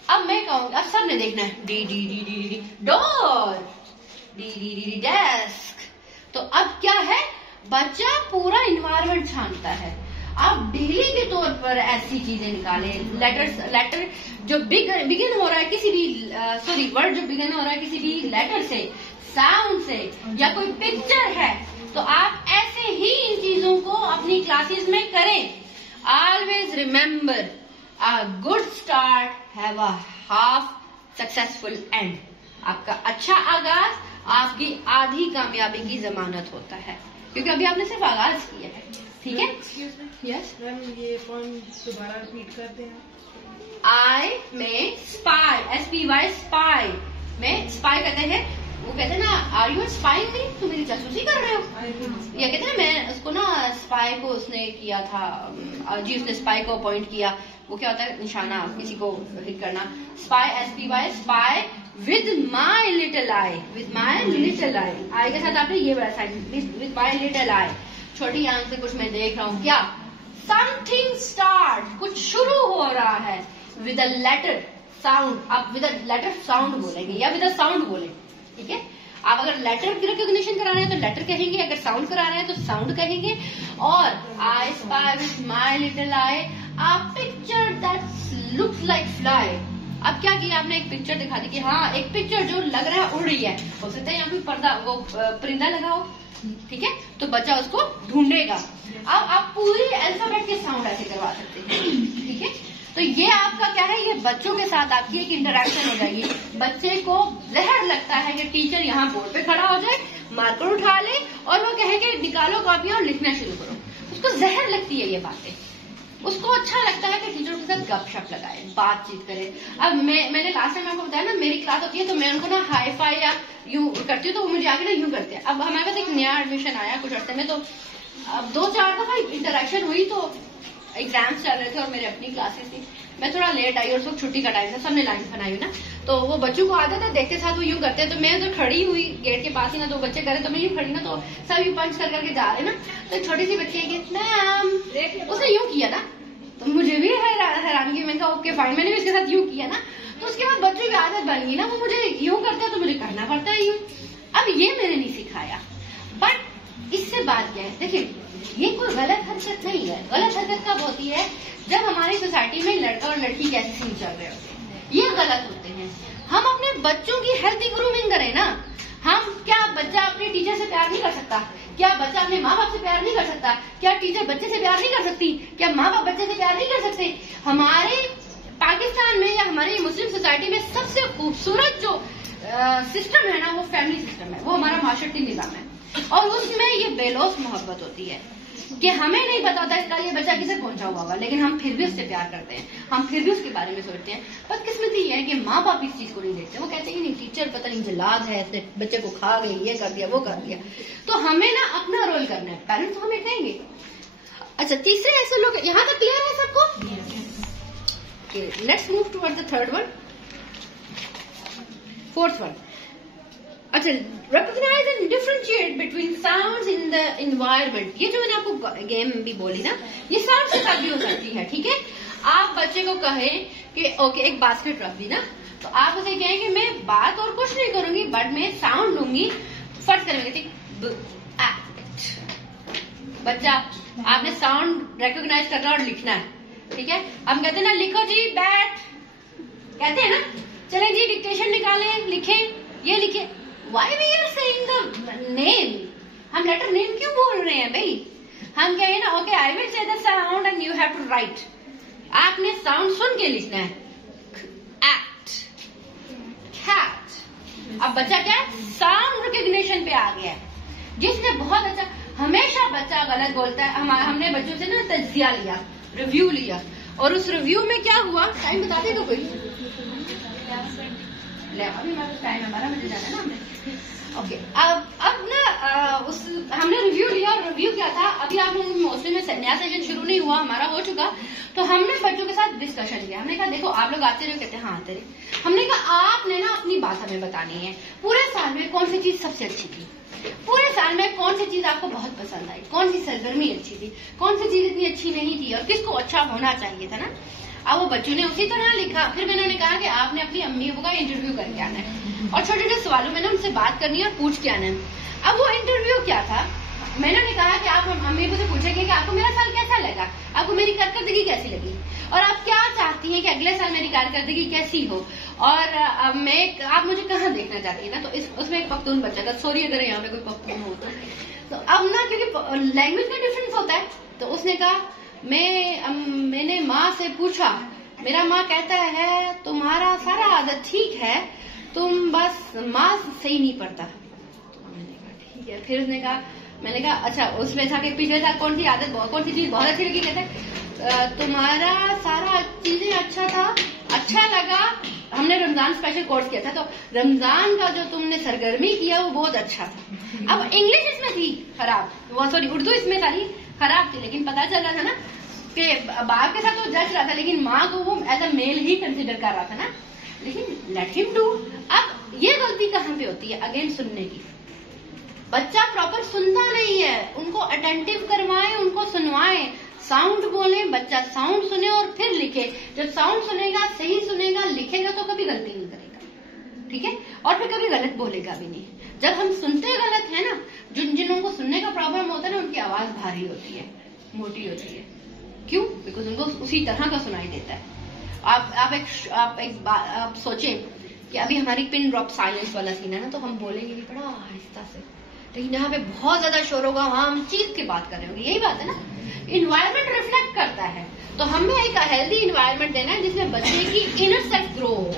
अब मैं कहूंगी, अब सबने देखना है D D D D D door, D D D D desk. तो अब क्या है, बच्चा पूरा इन्वायरमेंट छानता है। आप डेली के तौर पर ऐसी चीजें निकालें, लेटर जो बिगिन हो रहा है किसी भी वर्ड जो बिगिन हो रहा है किसी भी लेटर से, साउंड से, या कोई पिक्चर है, तो आप ऐसे ही इन चीजों को अपनी क्लासेस में करें। Always remember, A good start have a half successful end। आपका अच्छा आगाज आपकी आधी कामयाबी की जमानत होता है। क्योंकि अभी आपने सिर्फ आगाज किया है, ठीक है? यस मैम, ये पॉइंट दोबारा रिपीट करते हैं। आई में स्पाई, SPY स्पाई में स्पाई कहते हैं, वो कहते हैं ना आर यू स्पाइंग मी, तुम मेरी जासूसी कर रहे हो, या कहते हैं ना मैं उसको ना स्पाई को उसने किया था जी, उसने स्पाई को अपॉइंट किया, वो क्या होता है निशाना किसी को हिट करना। Spy SPY spy with my little eye, with my little eye, eye के साथ आपने ये बड़ा sign, with my little eye, छोटी आंख से कुछ मैं देख रहा हूँ, क्या समथिंग स्टार्ट, कुछ शुरू हो रहा है, विद अ लेटर साउंड, आप विद अ लेटर साउंड बोलेंगे या विद अ साउंड बोलेंगे, ठीक है? आप अगर लेटर की रिकॉग्निशन करा रहे हैं तो लेटर कहेंगे, अगर साउंड करा रहे हैं तो साउंड कहेंगे। और I spy with my little I a picture that looks like fly, अब क्या किया आपने, एक पिक्चर दिखा दी कि हाँ एक पिक्चर जो लग रहा है उड़ रही है, हो सकता है यहाँ पे पर्दा वो परिंदा लगा हो, ठीक है? तो बच्चा उसको ढूंढेगा। अब आप पूरी अल्फाबेट के साउंड ऐसे करवा सकते हैं, ठीक है? तो ये आपका क्या है, ये बच्चों के साथ आपकी एक इंटरेक्शन हो जाएगी। बच्चे को जहर लगता है कि टीचर यहाँ बोर्ड पे खड़ा हो जाए, मार्कर उठा ले और वो कहे कि निकालो कॉपी और लिखना शुरू करो, उसको जहर लगती है ये बातें। उसको अच्छा लगता है कि टीचर के साथ गपशप लगाए, बातचीत करे। अब मैंने लास्ट टाइम आपको बताया ना, मेरी क्लास होती है तो मैं उनको ना हाई फाई या यूं करती हूँ, तो वो मुझे आगे ना यूं करते हैं। अब हमारे पास एक नया एडमिशन आया कुछ अर्से में, तो अब 2-4 दफा इंटरेक्शन हुई, तो एग्जाम्स चल रहे थे और मेरे अपनी क्लासेस थी, मैं थोड़ा लेट आई और सब छुट्टी का टाइम था, सबने लाइन बनाई हुई ना, तो वो बच्चों को आदत है देखते साथ वो यूं करते हैं, तो मैं तो खड़ी हुई गेट के पास ही ना, तो बच्चे करे तो मैं यूं खड़ी ना, तो सब यूं पंच कर करके जा रहे ना, तो छोटी सी बच्ची है कि मैम, उसने यूं किया ना, तो मुझे भी हैरानगी, मैंने कहा ओके फाइन, मैंने भी उसके साथ यूं किया ना, तो उसके बाद बच्चों की आदत बन गई ना, वो मुझे यूं करते हैं तो मुझे करना पड़ता है यूं। अब ये मैंने नहीं सिखाया, बट इससे बात क्या है, देखिए ये कोई गलत हरकत नहीं है। गलत हरकत कब होती है, जब हमारी सोसाइटी में लड़का और लड़की कैसे सीन चल रहे होते हैं, ये गलत होते हैं। हम अपने बच्चों की हेल्थी ग्रूमिंग करें ना। हम क्या बच्चा अपने टीचर से प्यार नहीं कर सकता? क्या बच्चा अपने माँ बाप से प्यार नहीं कर सकता? क्या टीचर बच्चे से प्यार नहीं कर सकती? क्या माँ बाप बच्चे से प्यार नहीं कर सकते? हमारे पाकिस्तान में या हमारी मुस्लिम सोसाइटी में सबसे खूबसूरत जो सिस्टम है ना, वो फैमिली सिस्टम है, वो हमारा माशरती निजाम है, और उसमें ये बेलौस मोहब्बत होती है कि हमें नहीं पता होता इसका ये बच्चा किसे पहुंचा हुआ होगा, लेकिन हम फिर भी उससे प्यार करते हैं, हम फिर भी उसके बारे में सोचते हैं। बदकिस्मती ये है कि माँ बाप इस चीज को नहीं देखते, वो कहते हैं नहीं टीचर पता नहीं जल्लाद है, इसने बच्चे को खा गई, ये कर दिया वो कर दिया। तो हमें ना अपना रोल करना है, पेरेंट्स हमें कहेंगे। अच्छा, तीसरे ऐसे लोग, यहाँ तक क्लियर है सबको? Let's move towards the third one, fourth one. अच्छा, recognize and differentiate between sounds in the environment। ये जो मैंने आपको गेम भी बोली ना, ये साउंड से साथ भी हो सकती है, ठीक है? आप बच्चे को कहें कि ओके एक बास्केट रख दी ना, तो आप उसे कहें कि मैं बात और कुछ नहीं करूंगी, बट मैं साउंड लूंगी, फर्स्ट करेंगे ठीक, बच्चा आपने साउंड रिकॉग्नाइज करना और लिखना है, ठीक है? हम कहते हैं ना लिखो जी बैट, कहते हैं ना, चले जी डिक्टेशन निकालें, लिखें, ये लिखे। Why we are saying the name? हम लेटर नेम क्यों बोल रहे हैं भाई? हम कहें ना okay I will say the sound and you have to write, आपने साउंड सुन के लिखना है। Act, cat. अब बच्चा क्या है, साउंड रिकॉग्निशन पे आ गया है, जिसने बहुत अच्छा। हमेशा बच्चा गलत बोलता है। हमने बच्चों से ना तज्जिया लिया, रिव्यू लिया, और उस रिव्यू में क्या हुआ, टाइम बता देगा कोई? अभी हमारा टाइम है, 12 बजे जाना है ना हमने। ओके, अब ना हमने रिव्यू लिया, और रिव्यू क्या था, अभी आप लोग मोस्टली में नया सेशन शुरू नहीं हुआ, हमारा हो चुका, तो हमने बच्चों के साथ डिस्कशन किया। हमने कहा देखो आप लोग आते रहे, कहते हैं हाँ आते रहे। हमने कहा आपने ना अपनी बात हमें बतानी है, पूरे साल में कौन सी चीज सबसे अच्छी थी, पूरे साल में कौन सी चीज आपको बहुत पसंद आई, कौन सी सरगर्मी अच्छी थी, कौन सी चीज इतनी अच्छी नहीं थी, और किसको अच्छा होना चाहिए था ना। अब वो बच्चों ने उसी तरह लिखा। फिर मैंने उन्हें कहा कि आपने अपनी अम्मी का इंटरव्यू करके आना है, और छोटे छोटे सवालों में ना उनसे बात करनी है और पूछ के आना है। अब वो इंटरव्यू क्या था, मैंने उन्हें कहा कि आप अम्मी से पूछेंगे कि आपको मेरा साल कैसा लगा, आपको मेरी कारकर्दगी कैसी लगी, और आप क्या चाहती हैं कि अगले साल मेरी कारकर्दगी कैसी हो, और आप मुझे कहाँ देखना चाहती है ना। तो उसमें एक पख्तून बच्चा था, सॉरी अगर यहाँ पे कोई पख्तून हो तो अब ना क्योंकि लैंग्वेज का डिफरेंस होता है, तो उसने कहा मैंने माँ से पूछा, मेरा माँ कहता है तुम्हारा सारा आदत ठीक है, तुम बस माँ सही नहीं पढ़ता। तो मैंने कहा ठीक है। फिर उसने कहा मैंने कहा अच्छा, उसमें था कि पिछले साल कौन सी आदत, कौन सी चीज बहुत अच्छी लगी, कहते तुम्हारा सारा चीजें अच्छा था, अच्छा लगा, हमने रमजान स्पेशल कोर्स किया था, तो रमजान का जो तुमने सरगर्मी किया वो बहुत अच्छा था। अब इंग्लिश इसमें थी खराब, वो सॉरी उर्दू इसमें सारी खराब थी, लेकिन पता चल रहा था ना कि बाप के साथ वो जज रहा था, लेकिन माँ को वो एज अ मेल ही कंसिडर कर रहा था ना, लेकिन लेट हिम डू। अब ये गलती कहाँ पे होती है, अगेन सुनने की। बच्चा प्रॉपर सुनता नहीं है, उनको अटेंटिव करवाएं, उनको सुनवाएं, साउंड बोले, बच्चा साउंड सुने और फिर लिखे। जब साउंड सुनेगा, सही सुनेगा, लिखेगा तो कभी गलती नहीं करेगा, ठीक है, और फिर कभी गलत बोलेगा भी नहीं। जब हम सुनते गलत है ना, जिन लोगों को सुनने का प्रॉब्लम होता है ना, उनकी आवाज भारी होती है, मोटी होती है। क्यों? बिकॉज उनको उसी तरह का सुनाई देता है। आप सोचें कि अभी हमारी पिन ड्रॉप साइलेंस वाला सीन है ना, तो हम बोलेंगे भी बड़ा आहिस्ता से, लेकिन यहाँ पे बहुत ज्यादा शोर होगा, वहां हम चीज की बात कर रहे होंगे। यही बात है ना, इन्वायरमेंट रिफ्लेक्ट करता है। तो हमें एक हेल्दी इन्वायरमेंट देना है जिसमें बच्चे की इनर सेल्फ ग्रो हो।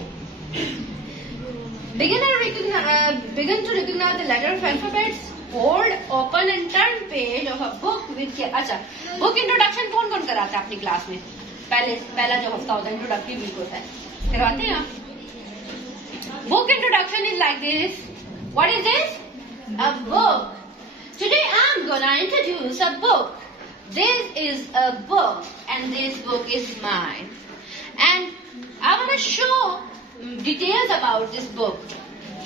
Begin to recognize the letter of alphabets. Hold, open and turn page of a book with care. अच्छा, बुक इंट्रोडक्शन कौन कौन कराता है अपनी क्लास में? पहला जो हफ्ता होता है इंट्रोडक्टिव वीक होता है, करवाते हैं आप? Book introduction is like this. What is this? A book. Today I'm gonna introduce a book. This is a book and this book is mine. And I want to show details about this book.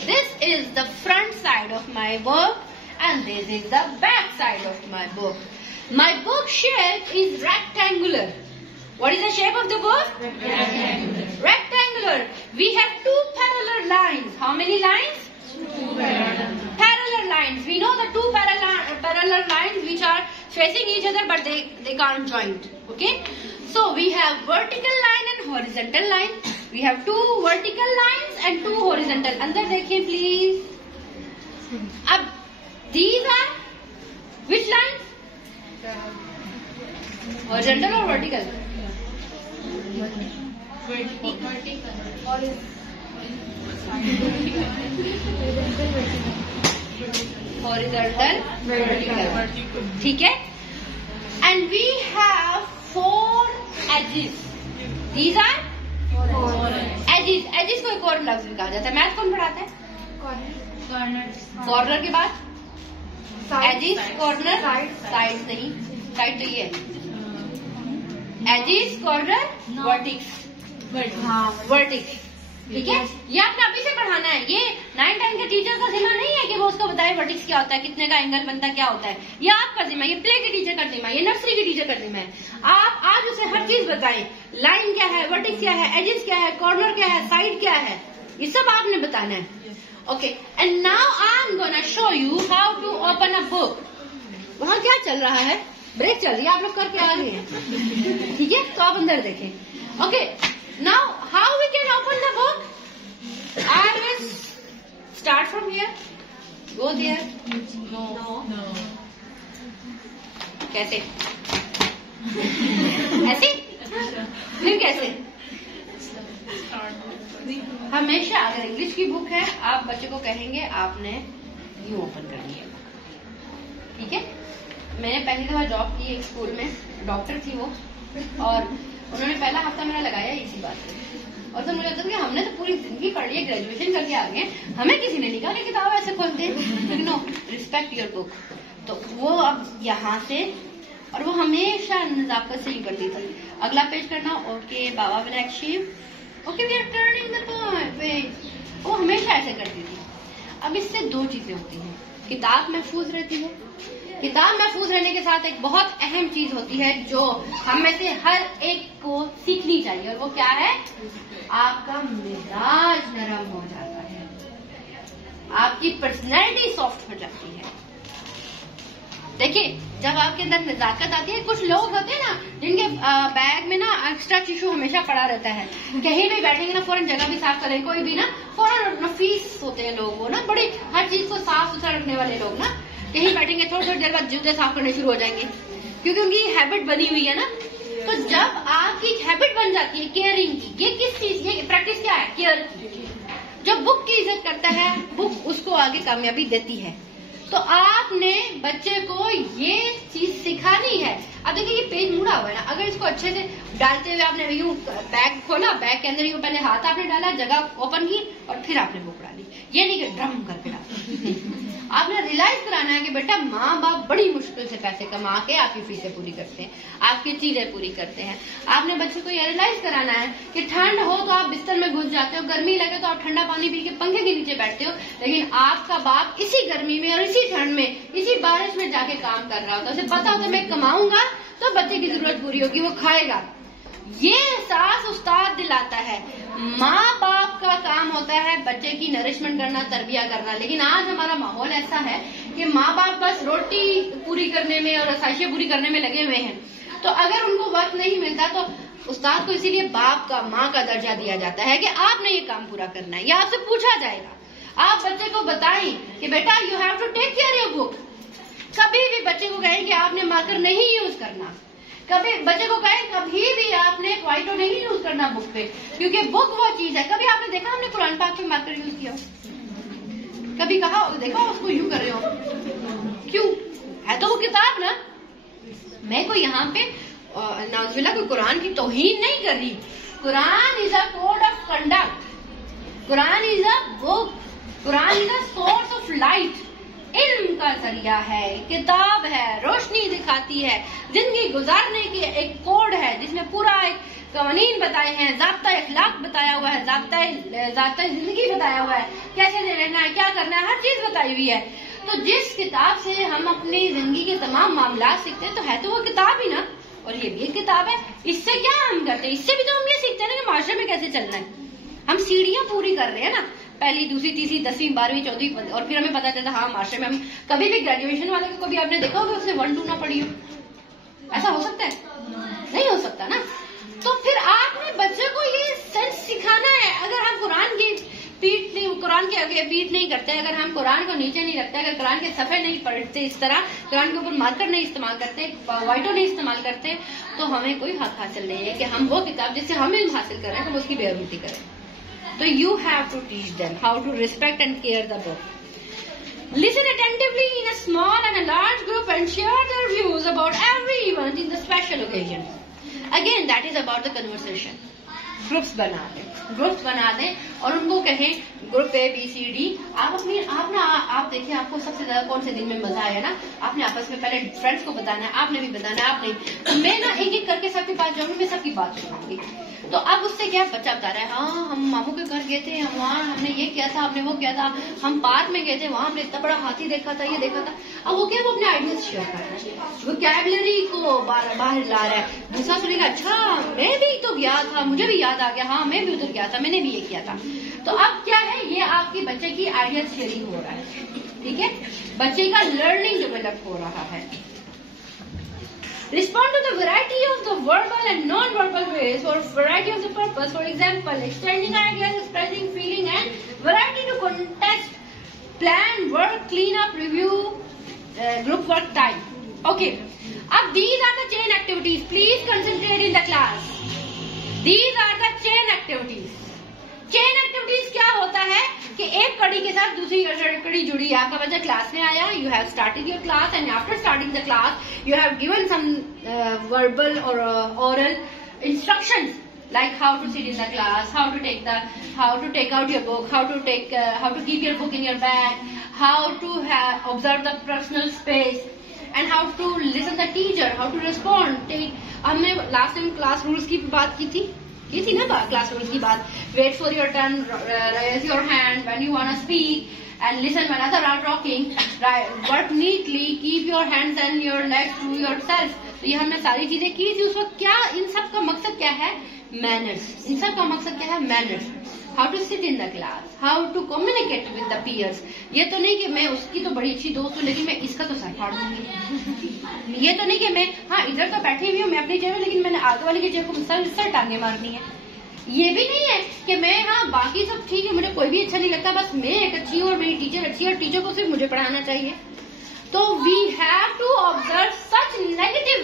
This is the front side of my book and this is the back side of my book. My book shape is rectangular. What is the shape of the book? Rectangular. Rectangular. We have two parallel lines. How many lines? Two parallel lines. We know the two parallel lines which are facing each other but they can't join. Okay? So we have vertical line and horizontal line. We have two vertical lines and two horizontal. अंदर देखिए please. अब these are which lines? Horizontal or vertical? Horizontal, vertical. ठीक है? And we have 4 edges. These are edges. Edges को एक और लफ्ज भी कहा जाता है। मैथ कौन पढ़ाता है? कॉर्नर के बाद एजिस, कॉर्नर, साइड नहीं, साइड तो ये है एजिस, कॉर्नर, वर्टिक्स, वर्टिक्स, ठीक है। ये आपने अभी से पढ़ाना है। ये 9-10 के टीचर का जिम्मा नहीं है कि वो उसको बताए वर्टिक्स क्या होता है, कितने का एंगल बनता है, क्या होता है। ये आपका जिम्मा, ये प्ले के टीचर का जिम्मा, ये नर्सरी के टीचर का जिम्मा है। आप आज उसे हर चीज बताएं, लाइन क्या है, वर्टिक्स क्या है, एजिस क्या है, कॉर्नर क्या है, साइड क्या है, ये सब आपने बताना है। Okay, and now I am gonna show you how to open a book. वहाँ क्या चल रहा है? ब्रेक चल रही है, आप लोग करके आ गए हैं, ठीक है, तो आप अंदर देखें। Okay, now how we can open the book? I will start from here. Go there. No. कैसे? ऐसे? फिर कैसे? हमेशा अगर इंग्लिश की बुक है, आप बच्चे को कहेंगे आपने यूं ओपन करनी है, ठीक है। मैंने पहली दफा जॉब की एक स्कूल में, डॉक्टर थी वो, और उन्होंने पहला हफ्ता मेरा लगाया इसी बात पे। और तो मुझे लगता है कि हमने तो पूरी जिंदगी पढ़ ली है, ग्रेजुएशन करके आ गए, हमें किसी ने लिखा कि किताब ऐसे खोलते हैं। No, respect your book. तो वो अब यहाँ से, और वो हमेशा नजाकत से ही करती थी। अगला पेज करना, okay baa baa black sheep, okay we are turning the page. वो हमेशा ऐसे करती थी। अब इससे 2 चीजें होती हैं, किताब महफूज रहती है। किताब महफूज रहने के साथ एक बहुत अहम चीज होती है जो हम में से हर एक को सीखनी चाहिए, और वो क्या है? आपका मिजाज नरम हो जाता है, आपकी पर्सनैलिटी सॉफ्ट हो जाती है। देखिए, जब आपके अंदर नजाकत आती है, कुछ लोग होते हैं ना जिनके बैग में ना एक्स्ट्रा टिश्यू हमेशा पड़ा रहता है, कहीं भी बैठेंगे ना फौरन जगह भी साफ करें, कोई भी ना फौरन नफीस होते हैं लोग, वो ना बड़े हर चीज को साफ सुथरा रखने वाले लोग ना, कहीं बैठेंगे थोड़ी थोड़ी देर बाद जूते साफ करने शुरू हो जाएंगे, क्योंकि उनकी हैबिट बनी हुई है ना। तो जब आपकी हैबिट बन जाती है केयरिंग की, ये किस चीज, ये प्रैक्टिस क्या है? केयर की। जो बुक की इज्जत करता है, बुक उसको आगे कामयाबी देती है। तो आपने बच्चे को ये चीज सिखानी है। अब देखिए ये पेज मुड़ा हुआ है ना, अगर इसको अच्छे से डालते हुए आपने यूं बैग खोला, बैग के अंदर यूं पहले हाथ आपने डाला, जगह ओपन की और फिर आपने बुक डाली, ये नहीं कि ड्रम करके डाला। आपने रियलाइज कराना है कि बेटा माँ बाप बड़ी मुश्किल से पैसे कमा के आपकी फीसें पूरी करते हैं, आपकी चीजें पूरी करते हैं। आपने बच्चे को ये रियलाइज कराना है कि ठंड हो तो आप बिस्तर में घुस जाते हो, गर्मी लगे तो आप ठंडा पानी पी के पंखे के नीचे बैठते हो, लेकिन आपका बाप इसी गर्मी में और इसी ठंड में, इसी बारिश में जाके काम कर रहा होता है। उसे पता होता है मैं कमाऊंगा तो बच्चे की जरूरत पूरी होगी, वो खाएगा। ये एहसास उस्ताद दिलाता है। माँ बाप का काम होता है बच्चे की नरिशमेंट करना, तरबिया करना, लेकिन आज हमारा माहौल ऐसा है कि माँ बाप बस रोटी पूरी करने में और आसाइशें पूरी करने में लगे हुए हैं। तो अगर उनको वक्त नहीं मिलता तो उस्ताद को इसीलिए बाप का, माँ का दर्जा दिया जाता है कि आपने ये काम पूरा करना है, या आपसे पूछा जाएगा। आप बच्चे को बताएं कि बेटा you have to take care your book. कभी भी बच्चे को कहें कि आपने मार्कर नहीं यूज करना, कभी बच्चे को कहें कभी भी आपने व्हाइटो नहीं यूज करना बुक पे, क्योंकि बुक वो चीज है। कभी आपने देखा हमने कुरान पाक पे मार्कर यूज किया? कभी कहा देखा उसको यूं कर रहे हो? क्यों? है तो वो किताब ना। मैं कोई यहाँ पे नाज़िला को कुरान की तौहीन नहीं कर रही। Quran is a code of conduct, Quran is a book, Quran is a source of light, इल्म का जरिया है, किताब है, रोशनी दिखाती है, जिंदगी गुजारने की एक कोड है जिसमें पूरा एक कवानीन बताए हैं, ज़ाब्ता अखलाक बताया हुआ है, ज़ाब्ता जिंदगी बताया हुआ है, कैसे रहना है, क्या करना है, हर चीज बताई हुई है। तो जिस किताब से हम अपनी जिंदगी के तमाम मामला सीखते हैं तो है तो वो किताब ही ना, और ये भी एक किताब है। इससे क्या हम करते हैं? इससे भी तो हम ये सीखते हैं ना कि माशरे में कैसे चलना है। हम सीढ़ियां पूरी कर रहे हैं ना, पहली, दूसरी, तीसरी, 10वीं, 12वीं, 14वीं, और फिर हमें पता चलता हाँ माशरे में हम कभी भी ग्रेजुएशन वाले को कभी आपने देखा होगा उसने 1-2 ना पढ़ी हो? ऐसा हो सकता है? नहीं हो सकता ना। तो फिर आपने बच्चे को ये सेंस सिखाना है। अगर हम कुरान के आगे पीठ नहीं करते, अगर हम कुरान को नीचे नहीं रखते, अगर कुरान के सफे नहीं पढ़ते, इस तरह कुरान के ऊपर मार्कर नहीं इस्तेमाल करते, व्हाइटो नहीं इस्तेमाल करते, तो हमें कोई हक हासिल नहीं है कि हम वो किताब जिससे हम इल्म हासिल करें हम उसकी बेअदबी करें। So you have to teach them how to respect and care the book. Listen attentively in a small and a large group and share their views about every event in the special occasion. Again, that is about the conversation. Groups बना दें और उनको कहें group ABCD। आप देखिए आपको सबसे ज्यादा कौन से दिन में मजा आया ना, आपने आपस में पहले फ्रेंड्स को बताना है, आपने भी बताना है, आपने। तो मैं ना एक एक करके सबके पास जाऊंगी, मैं सबकी बात सुनाऊंगी। तो अब उससे क्या बच्चा बता रहा है, हाँ हम मामू के घर गए थे, हम वहाँ हमने ये किया था, हमने वो किया था, हम पार्क में गए थे, वहाँ हमने इतना बड़ा हाथी देखा था, ये देखा था। अब वो क्या, वो अपने आइडियाज शेयर कर रहा है, वोकैबुलरी को बाहर ला रहा है। दूसरा सुनेगा अच्छा मैं भी तो गया था, मुझे भी याद आ गया, हाँ मैं भी उधर गया था, मैंने भी ये किया था। तो अब क्या है, ये आपके बच्चे की आइडिया शेयरिंग हो रहा है, ठीक है, बच्चे का लर्निंग डेवलप हो रहा है। Respond to the variety of the verbal and non-verbal ways for variety of the purpose. For example, exchanging ideas, expressing feeling, and variety to contest, plan, work, clean up, review, group work time. Okay. अब these are the chain activities. Please concentrate in the class. These are the chain activities. Chain activities क्या होता है कि एक कड़ी के साथ दूसरी कड़ी जुड़ी है। आपका बच्चा क्लास में आया, you have started your class and after starting the class you have given some verbal और oral instructions like how to sit in the class, how to take out your book, how to keep your book in your bag, how to observe the personal space, and how to listen the teacher, how to respond. हमने last time class rules की बात की थी ना, class rules की बात। Wait for your turn, raise your hand when you want to speak, and listen when other are talking, work neatly, keep your hands and your legs to yourself. तो ये हमने सारी चीजें की थी उस वक्त। क्या इन सब का मकसद क्या है? मैनर्स। इन सब का मकसद क्या है? Manners. How to sit in the class, how to communicate with the peers. ये तो नहीं कि मैं उसकी तो बड़ी अच्छी दोस्त हूँ लेकिन मैं इसका तो सर फाड़ दूंगी। ये तो नहीं कि मैं हाँ इधर तो बैठी हुई हूँ मैं अपनी चेयर में, लेकिन मैंने आगे वाले की चेयर को सर टांगे मारनी है। ये भी नहीं है कि मैं हाँ बाकी सब ठीक है, मुझे कोई भी अच्छा नहीं लगता, बस मैं एक अच्छी हूँ और मेरी टीचर अच्छी है और टीचर को सिर्फ मुझे पढ़ाना चाहिए। तो we have to observe such negative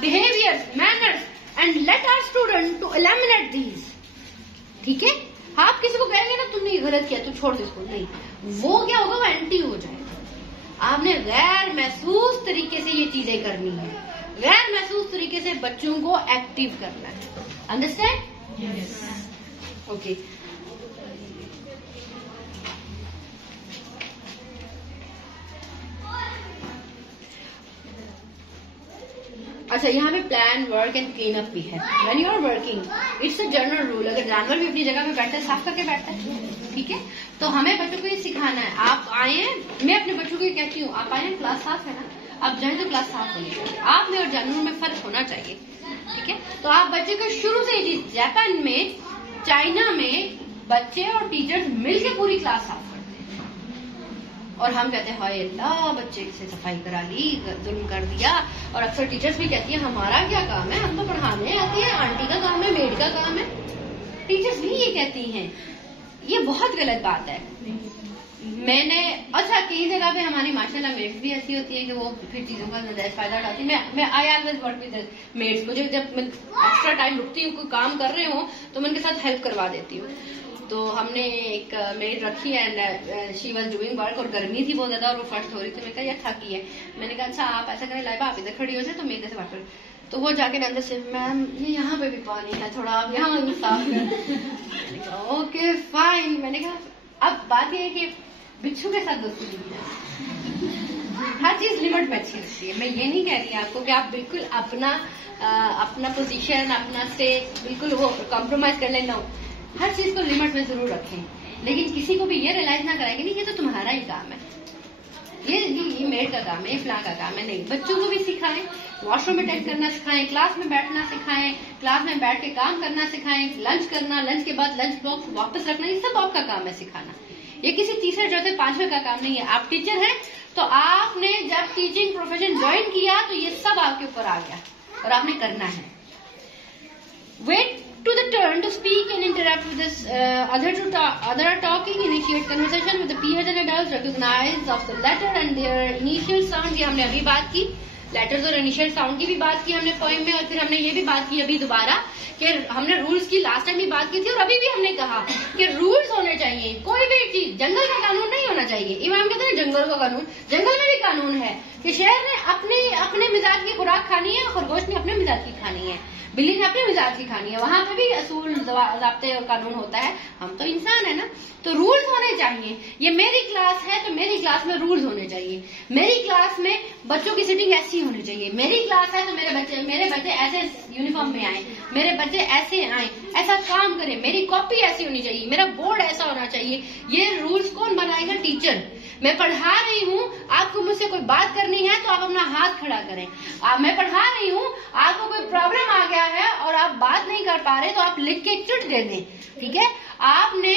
behaviour, manners and let our student to eliminate these. ठीक है, आप किसी को कहेंगे ना तुमने ये गलत किया तो छोड़ दो इसको, नहीं, वो क्या होगा, वो एंटी हो जाएगा। आपने गैर महसूस तरीके से ये चीजें करनी है, गैर महसूस तरीके से बच्चों को एक्टिव करना है। अंडरस्टैंड? यस। ओके। अच्छा, यहाँ पे plan, work and clean up भी है। When you are working, it's a general rule. अगर जानवर भी अपनी जगह पे बैठता है, साफ करके बैठता है, ठीक है? तो हमें बच्चों को ये सिखाना है। आप आए हैं, मैं अपने बच्चों को ये कहती हूँ, आप आए हैं, क्लास साफ है ना, आप जाए तो क्लास साफ होनी चाहिए। आप में और जानवरों में फर्क होना चाहिए, ठीक है? तो आप बच्चे को शुरू से ही, जापान में, चाइना में बच्चे और टीचर्स मिलकर पूरी क्लास साफ करते हैं। और हम कहते हैं हाय अल्लाह, बच्चे से सफाई करा ली, जुल्म कर दिया। और अक्सर टीचर्स भी कहती है हमारा क्या काम है, हम तो पढ़ाने आती है, आंटी का काम है, मेड का काम है। टीचर्स भी ये कहती हैं। ये बहुत गलत बात है। मैंने, अच्छा, कई जगह पे हमारी माशाल्लाह मेड्स भी ऐसी होती है कि वो फिर चीजों का नजायज फायदा उठाती है। मैं I always work with maids. मुझे जब मैं एक्स्ट्रा टाइम रुकती हूँ, कोई काम कर रहे हो, तो मैं उनके साथ हेल्प करवा देती हूँ। तो हमने एक मेड रखी है and she was doing work, और गर्मी थी बहुत ज्यादा और वो फर्स्ट हो रही थी। मैंने कहा यार थकी है, मैंने कहा अच्छा आप ऐसा करें लाइबा, आप इधर खड़ी हो जाए तो मैं इधर से बात करूँ। तो वो जाके अंदर से, मैम ये यहाँ पे भी पानी है, थोड़ा आप यहाँ भी साफ कर। Okay fine. मैंने कहा अब बात ये है कि बिच्छू के साथ दोस्ती नहीं है, हर चीज लिमिट में अच्छी लगती है। मैं ये नहीं कह रही आपको कि आप बिल्कुल अपना पोजीशन, अपना स्टेज बिल्कुल वो कॉम्प्रोमाइज कर लेना। हर चीज को लिमिट में जरूर रखें, लेकिन किसी को भी ये रियलाइज ना कराएंगे नहीं ये तो तुम्हारा ही काम है, ये मेड का काम है, ये फलां का काम है। नहीं, बच्चों को भी सिखाएं, वॉशरूम अटेंड करना सिखाएं, क्लास में बैठना सिखाएं, क्लास में बैठ के काम करना सिखाएं, लंच करना, लंच के बाद लंच बॉक्स वापस रखना, ये सब आपका काम है सिखाना। ये किसी तीसरे चौथे पांचवे का काम नहीं है। आप टीचर हैं तो आपने जब टीचिंग प्रोफेशन ज्वाइन किया तो ये सब आपके ऊपर आ गया और आपने करना है। Wait to the turn to speak and interact with this other talking, initiate conversation with the peers and adults, recognize of the letter and their initial sound। ये हमने अभी बात की, लेटर्स और इनिशियल साउंड की भी बात की हमने पोइम में, और फिर हमने ये भी बात की अभी दोबारा कि हमने रूल्स की लास्ट टाइम भी बात की थी, और अभी भी हमने कहा कि रूल्स होने चाहिए। कोई भी चीज, जंगल का कानून नहीं होना चाहिए। इवन हम कहते हैं जंगल का कानून, जंगल में भी कानून है कि शेर ने अपने मिजाज की खुराक खानी है, खरगोश ने अपने मिजाज की खानी है, बिल्ली ने अपने मिजाज की खानी है। वहां पे भी असूल, ज़ाब्ते और कानून होता है। हम तो इंसान है ना, तो रूल्स होने चाहिए। ये मेरी क्लास है तो मेरी क्लास में रूल्स होने चाहिए। मेरी क्लास में बच्चों की सिटिंग ऐसी होनी चाहिए। मेरी क्लास है तो मेरे बच्चे ऐसे यूनिफॉर्म में आए, मेरे बच्चे ऐसे आए, ऐसा काम करें, मेरी कॉपी ऐसी होनी चाहिए, मेरा बोर्ड ऐसा होना चाहिए। ये रूल्स कौन बनाएगा? टीचर। मैं पढ़ा रही हूँ, आपको मुझसे कोई बात करनी है तो आप अपना हाथ खड़ा करें। मैं पढ़ा रही हूँ, आपको कोई प्रॉब्लम आ गया है और आप बात नहीं कर पा रहे तो आप लिख के चिट दे दें, ठीक है? आपने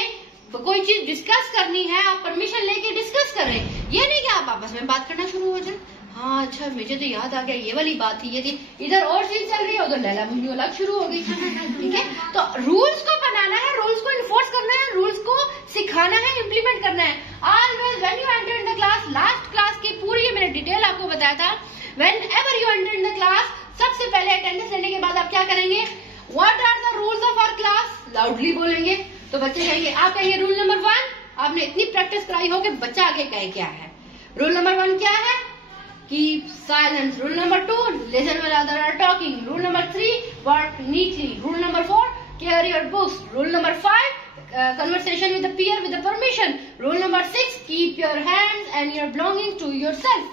कोई चीज डिस्कस करनी है, आप परमिशन लेके डिस्कस करें। ये नहीं कि आप आपस में बात करना शुरू हो जाए। हाँ अच्छा, मुझे तो याद आ गया, ये वाली बात थी, ये थी, इधर और चीज चल रही है, उधर लैला मुंडी अलग शुरू हो गई, ठीक है? तो रूल्स को बनाना है, रूल्स को इन्फोर्स करना है, रूल्स को सिखाना है, इम्प्लीमेंट करना है। Always when you enter in the class, last class की पूरी मैंने डिटेल आपको बताया था, whenever you enter in the class, सबसे पहले अटेंडेंस लेने के बाद आप क्या करेंगे? What are the rules of our class? Loudly बोलेंगे तो बच्चे कहेंगे, आप कहेंगे रूल नंबर 1। आपने इतनी प्रैक्टिस कराई हो कि बच्चा आगे कहे क्या है। रूल नंबर 1 क्या है? Keep silence. Rule number 2, listen when other are talking. Rule number 3, work neatly. Rule number 4, carry your books. Rule number 5, conversation with the peer with the permission. Rule number 6, keep your hands and your belongings to yourself.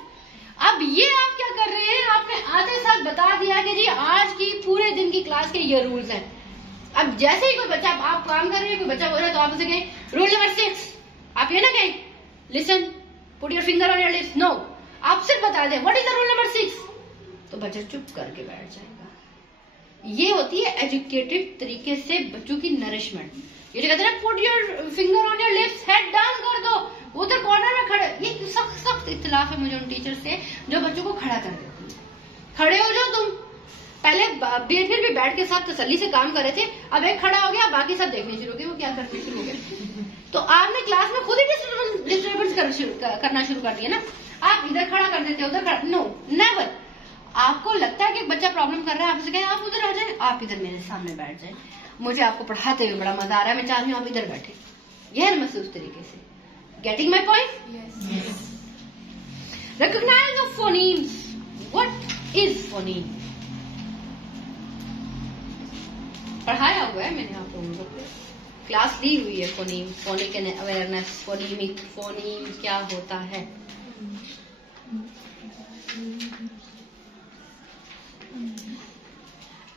अब ये आप क्या कर रहे हैं? आपने आधे साथ बता दिया कि जी आज की पूरे दिन की क्लास के ये रूल्स हैं। अब जैसे ही कोई बच्चा, आप काम कर रहे हैं, कोई बच्चा बोल रहा है तो आप उसे कहें रूल नंबर 6। आप ये ना कहें listen, put your finger on your lips, no. आप सिर्फ बता दें what is the rule number 6, तो बच्चा चुप करके बैठ जाएगा। ये होती है एजुकेटेड तरीके से बच्चों की नरिशमेंट। ये जो कहते हैं put your finger on your lips, head down कर दो, उधर कॉर्नर में खड़े। ये सख्त इख्तिलाफ है मुझे उन टीचर से जो बच्चों को खड़ा कर देते हैं। खड़े हो जाओ तुम। पहले फिर भी बैठ के सब तसल्ली से काम कर रहे थे, अब एक खड़ा हो गया, बाकी सब देखने शुरू हो गए वो क्या करते शुरू हो गए। तो आपने क्लास में खुद ही डिस्टर्बेंस करना शुरू कर दिया ना। आप इधर खड़ा कर देते, उधर खड़ा, नो नेवर। आपको लगता है कि एक बच्चा प्रॉब्लम कर रहा है, आपसे कहें आप उधर आ जाए, आप इधर मेरे सामने बैठ जाए, मुझे आपको पढ़ाते हुए बड़ा मजा आ रहा है, मैं चाह रही हूँ आप इधर बैठे। गैर महसूस तरीके से। Getting my point? Recognize of phonemes. What is phoneme? पढ़ाया हुआ है मैंने आप लोगों को, क्लास ली हुई है फोनीम, फोनिक अवेयरनेस, फोनीमिक, फोनीम क्या होता है।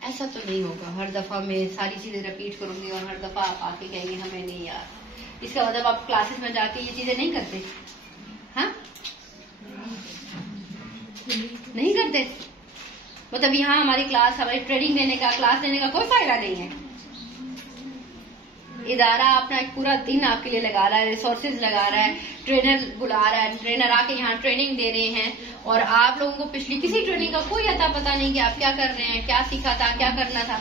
ऐसा तो नहीं होगा हर दफा मैं सारी चीजें रिपीट करूंगी और हर दफा आप आके कहेंगे हमें नहीं यार, इसका मतलब आप क्लासेस में जाके ये चीजें नहीं करते, हाँ नहीं करते, मतलब यहाँ हमारी क्लास, हमारी ट्रेनिंग लेने का, क्लास लेने का कोई फायदा नहीं है। इदारा अपना एक पूरा दिन आपके लिए लगा रहा है, रिसोर्सेज लगा रहा है, ट्रेनर बुला रहा है, ट्रेनर आके यहाँ ट्रेनिंग दे रहे हैं, और आप लोगों को पिछली किसी ट्रेनिंग का कोई अता पता नहीं कि आप क्या कर रहे हैं, क्या सीखा था, क्या करना था।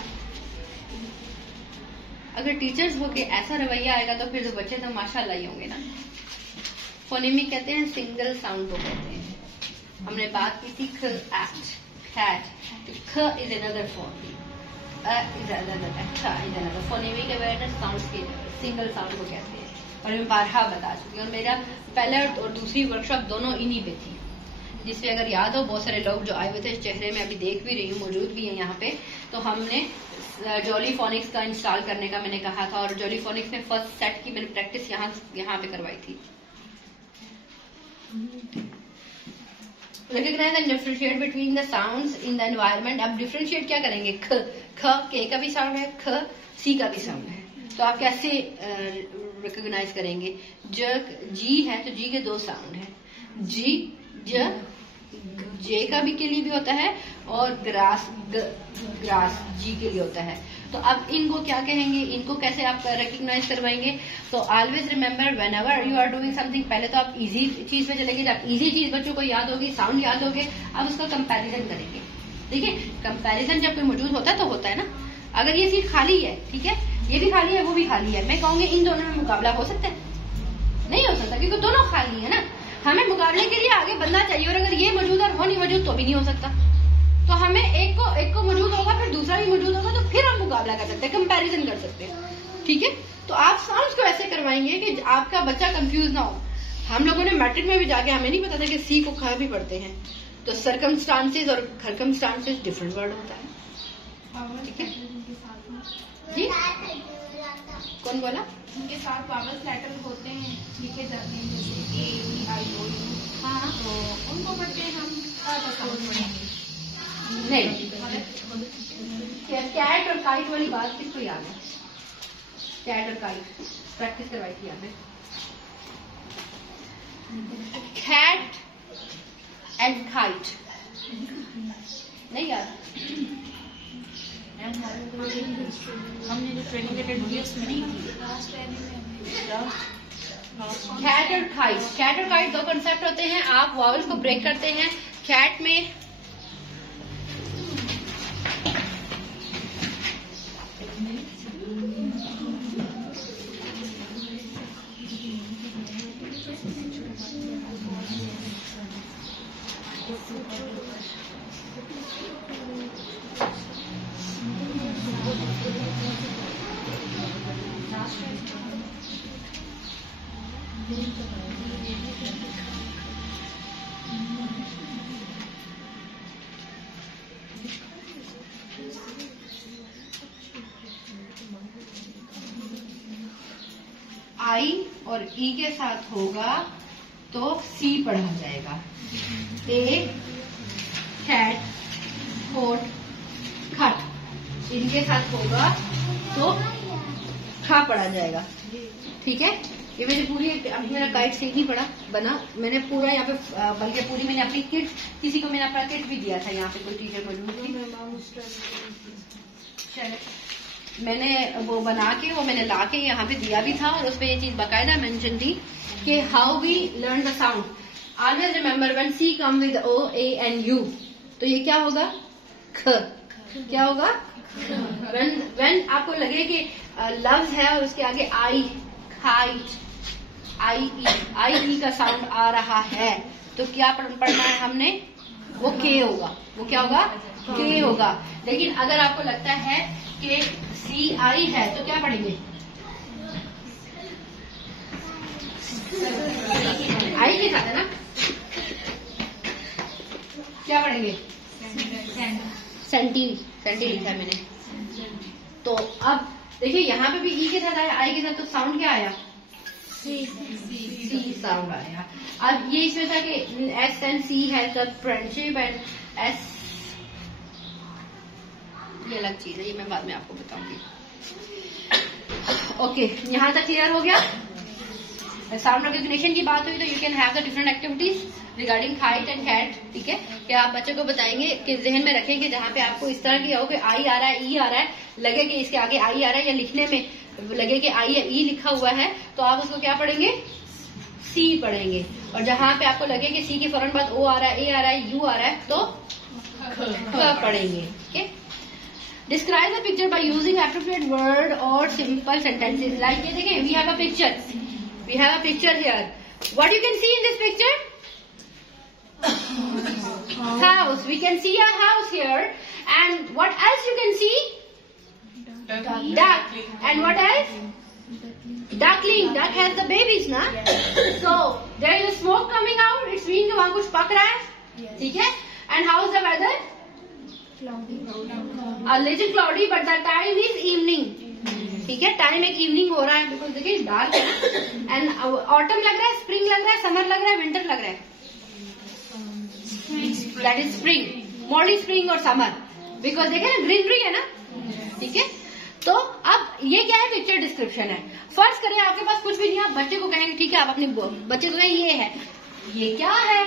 अगर टीचर्स होके ऐसा रवैया आएगा तो फिर तो बच्चे तो माशाल्लाह ही होंगे ना। फोनेमिक कहते हैं सिंगल साउंड को कहते हैं। हमने बात की थी ख, एक्ट, cat, ख is another form, is another, अच्छा is another। Phonemic awareness sound के सिंगल साउंड को कहते हैं, और मैं बारहा बता चुकी हूँ। और मेरा पहला और दूसरी वर्कशॉप दोनों इन्हीं पे थी, जिसमें अगर याद हो बहुत सारे लोग जो आए हुए थे, चेहरे में अभी देख भी रही हूँ, मौजूद भी है यहाँ पे। तो हमने जॉली फोनिक्स का इंस्टॉल करने का मैंने कहा था, और जॉली फोनिक्स में फर्स्ट सेट की मैंने प्रैक्टिस यहाँ पे करवाई थी। Recognize and differentiate between the sounds in the environment। अब डिफ्रेंशिएट क्या करेंगे, ख, ख के का भी साउंड है, ख सी का भी साउंड है, तो आप कैसे रिकॉग्नाइज करेंगे। ज जी है तो जी के दो साउंड है, जी ज, जे का भी के लिए भी होता है, और ग्रास ग्रास जी के लिए होता है। तो अब इनको क्या कहेंगे, इनको कैसे आप रिकॉग्नाइज करवाएंगे। तो always remember whenever you are doing something, पहले तो आप इजी चीज पे चलेंगे, जब इजी चीज बच्चों को याद होगी, साउंड याद होगे, अब उसका कंपैरिजन करेंगे। ठीक है, कंपैरिजन जब कोई मौजूद होता है तो होता है ना। अगर ये सीट खाली है, ठीक है, ये भी खाली है, वो भी खाली है, मैं कहूंगी इन दोनों में मुकाबला हो सकता है, नहीं हो सकता, क्योंकि दोनों खाली है ना। हमें मुकाबले के लिए आगे बंदा चाहिए, और अगर ये मौजूद और वो नहीं मौजूद तो भी नहीं हो सकता। तो हमें एक को मौजूद होगा, फिर दूसरा भी मौजूद होगा, तो फिर हम मुकाबला कर सकते हैं, कंपैरिजन कर सकते हैं। ठीक है, तो आप साउंड्स को ऐसे करवाएंगे कि आपका बच्चा कंफ्यूज ना हो। हम लोगों ने मैट्रिक में भी जाके हमें नहीं पता था कि सी को खा भी पढ़ते हैं, तो सर्कमस्टांसेस और खरकमस्टांसेस डिफरेंट वर्ड होता है। ठीक है जी, कौन बोला? उनके साथ वावल्स लेटर होते हैं, लिखे जाते हैं, जैसे ए ई आई ओ यू। हाँ, तो उनको पढ़ते हैं हम, पढ़ेंगे नहीं। कैट और काइट वाली बात किसको याद है? कैट और काइट प्रैक्टिस करवाई थी आपने। कैट एंड काइट नहीं याद? हमने जो ट्रेनिंग अटेंड की उसमें नहीं थी। कैट और काइट, कैट और काइट दो कंसेप्ट होते हैं। आप वावल्स को ब्रेक करते हैं। कैट में आई और ई के साथ होगा तो सी पढ़ा जाएगा। ए, कैट, कोट, खट, इनके साथ होगा तो खा पढ़ा जाएगा। ठीक है, ये मैंने पूरी, अभी मेरा गाइड से नहीं पढ़ा बना, मैंने पूरा यहाँ पे, बल्कि पूरी मैंने अपनी किट, किसी को मैंने अपना किट भी दिया था, यहाँ पे कोई टीचर मौजूद थी, मैंने वो बना के, वो मैंने ला के यहाँ पे दिया भी था, और उसपे ये चीज बाकायदा मेंशन थी कि how we learn the sound. Always remember when C come with O A and U, तो ये क्या होगा, ख। क्या होगा, व्हेन आपको लगे कि लफ्ज है और उसके आगे आई, खाइट, आई ई का साउंड आ रहा है, तो क्या पढ़ना है हमने, वो के होगा। वो क्या होगा, के होगा। लेकिन अगर आपको लगता है कि सी आई है तो क्या पढ़ेंगे, आई के साथ है ना, क्या पढ़ेंगे? सेंटी लिखा है मैंने। तो अब देखिए यहाँ पे भी ई के साथ आया, आई के साथ, तो साउंड क्या आया? सी साउंड आया। अब ये इसमें था कि S and C has the friendship and S, ये अलग चीज है, ये मैं बाद में आपको बताऊंगी। ओके, यहाँ तक क्लियर हो गया। साउंड रिकॉग्निशन की बात हुई तो you can have the different activities regarding kite and cat, ठीक है, कि आप बच्चे को बताएंगे कि जहन में रखें कि जहाँ पे आपको इस तरह की हो कि आई आ रहा है, ई आ रहा है, लगे कि इसके आगे आई आ रहा है, या लिखने में लगे कि आई ई लिखा हुआ है, तो आप उसको क्या पढ़ेंगे? सी पढ़ेंगे। और जहाँ पे आपको लगे कि सी के फौरन बाद ओ आ रहा है, ए आ रहा है, यू आ रहा है, तो ख पढ़ेंगे। ठीक है। Describe the picture by using appropriate word और सिंपल सेंटेंसेस। लाइक ये देखें, we have a picture here. What you can see in this picture? House. We can see a house here. And what else you can see? Duck. And what else? Duckling. Duck has the babies, na? So there is a smoke coming out. It's mean कि वहाँ कुछ पक रहा है, ठीक है? And how is the weather? Cloudy. A little cloudy, but the time is evening. ठीक है, टाइम एक इवनिंग हो रहा है, बिकॉज देखिए डार्क है। एंड ऑटम लग रहा है, स्प्रिंग लग रहा है, समर लग रहा है, विंटर लग रहा है। That is spring, morning spring और समर, बिकॉज देखे ना ग्रीनरी है ना, ठीक है। तो अब ये क्या है? पिक्चर डिस्क्रिप्शन है। फर्स्ट करें आपके पास कुछ भी नहीं, आप बच्चे को कहेंगे, ठीक है, आप अपने बच्चे को कहेंगे ये है, ये क्या है?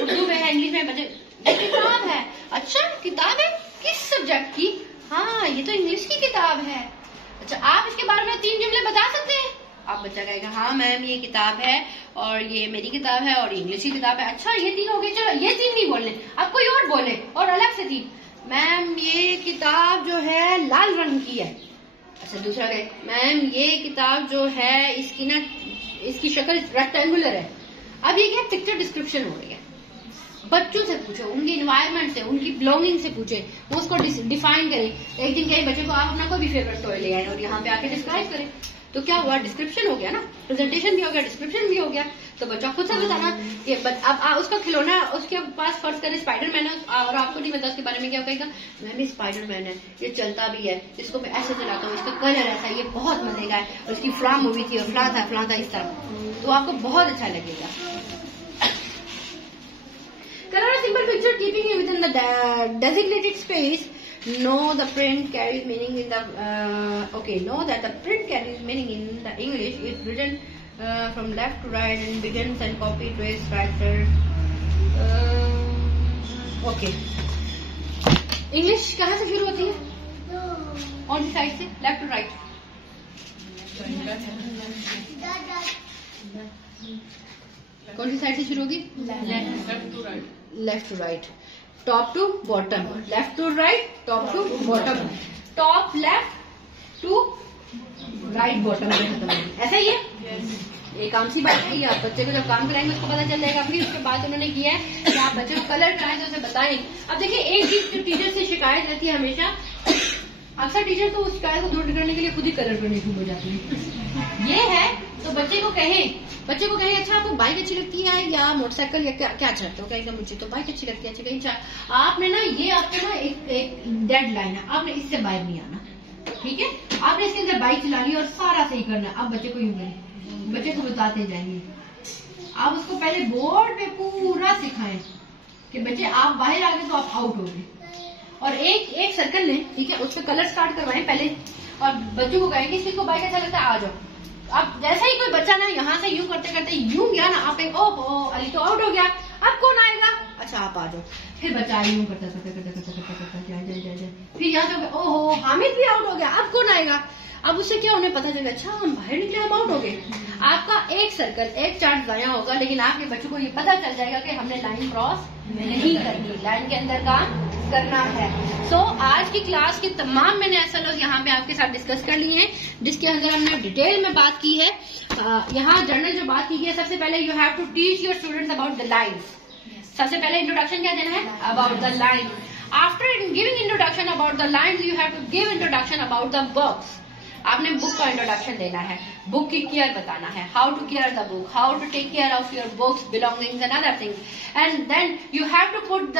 उर्दू में है, इंग्लिश में, बच्चे ये किताब है। अच्छा किताब है, किस सब्जेक्ट की? हाँ ये तो इंग्लिश की किताब है। अच्छा आप इसके बारे में 3 जुमले बता सकते हैं? आप बच्चा कहेगा हाँ मैम ये किताब है और ये मेरी किताब है और इंग्लिश की किताब है। अच्छा ये 3 हो गए, चलो ये 3 नहीं बोलने, अब कोई और बोले और अलग से 3। मैम ये किताब जो है लाल रंग की है। अच्छा दूसरा कहे मैम ये किताब जो है इसकी ना, इसकी शक्ल रेक्टेंगुलर है। अब ये क्या पिक्चर डिस्क्रिप्शन हो रही है। बच्चों से पूछो, उनके इन्वायरमेंट से, उनकी बिलोंगिंग से पूछे, वो उसको डिफाइन करें। एक दिन कहीं बच्चे को आप अपना कोई भी फेवरेट टॉय ले आए और यहाँ पे आके डिस्क्राइब करें, तो क्या हुआ? डिस्क्रिप्शन हो गया ना, प्रेजेंटेशन भी हो गया, डिस्क्रिप्शन भी हो गया। तो बच्चा खुद से बताना कि अब उसका खिलौना उसके पास फर्ज करे स्पाइडरमैन है और आपको नहीं पता उसके बारे में, क्या कहेगा? मैम ये स्पाइडरमैन है, ये चलता भी है, इसको मैं ऐसे चलाता हूँ, इसका कलर ऐसा, ये बहुत मजे का है, और इसकी फ्लाम मूवी थी और फ्ला था इस तरह, तो आपको बहुत अच्छा लगेगा। Color a simple picture keeping it within the designated space. Know the print carries meaning in the know that the print carries meaning in the English is written from left to right and begins and copy trace factor. Okay. English कहाँ से शुरू होती है? On the side से, left to right. कौन सी side से शुरू होगी? Left to right, top to bottom, left to right, top to bottom, top left to right bottom में खत्म होगी। ऐसा ही है। एक आम सी बात है, आप बच्चे को जब काम कराएंगे उसको पता चल जाएगा। फिर उसके बाद उन्होंने किया है कि आप बच्चे को कलर कराएं तो उसे बताएं। अब देखिए एक चीज जो टीचर से शिकायत रहती है हमेशा, अक्सर टीचर तो उस शिकायत को दूर करने के लिए खुद ही कलर करने शुरू हो जाती है। ये है तो बच्चे को कहें अच्छा आपको बाइक अच्छी लगती है या मोटरसाइकिल या क्या चाहते हो? कहेगा मुझे तो बाइक अच्छी लगती है। अच्छा कहीं आपने ना ये आपको ना एक डेड लाइन है, आपने इससे बाहर नहीं आना, ठीक है? आपने इसके अंदर बाइक चलानी और सारा सही करना। आप बच्चे को यूं करें, बच्चे को बताते जाएंगे। आप उसको पहले बोर्ड पे पूरा सिखाएं कि बच्चे आप बाहर आ गए तो आप आउट हो गए, और एक सर्कल लें, ठीक है? उस पर कलर स्टार्ट करवाएं पहले, और बच्चों को कहेंगे किसको बाइक अच्छा लगता है, आ जाओ। अब जैसा ही कोई बच्चा ना यहाँ से यूं करते करते यूं गया ना, आप ओहो अली तो आउट हो गया, अब कौन आएगा? अच्छा आप आ जाओ। फिर बच्चा यूं करता जाए, फिर यहाँ से ओहो हामिद भी आउट हो गया, अब कौन आएगा? अब उससे क्या उन्हें पता चलेगा, अच्छा हम बाहर निकले, हम आउट हो गए। आपका एक सर्कल, एक चार्ट जाया होगा, लेकिन आपके बच्चों को ये पता चल जाएगा कि हमने लाइन क्रॉस नहीं करनी, लाइन के अंदर काम करना है। सो आज की क्लास के तमाम मैंने SLOs यहाँ पे आपके साथ डिस्कस कर लिए हैं, जिसके अंदर हमने डिटेल में बात की है। यहाँ जनरल जो बात की है, सबसे पहले you have to teach your students about the lines. सबसे पहले इंट्रोडक्शन क्या देना है? About the line. After giving introduction about the lines, you have to give introduction about the books. आपने बुक का इंट्रोडक्शन देना है, बुक की केयर बताना है, how to care the book, how to take care of your books, belongings and other things, and then you have to put the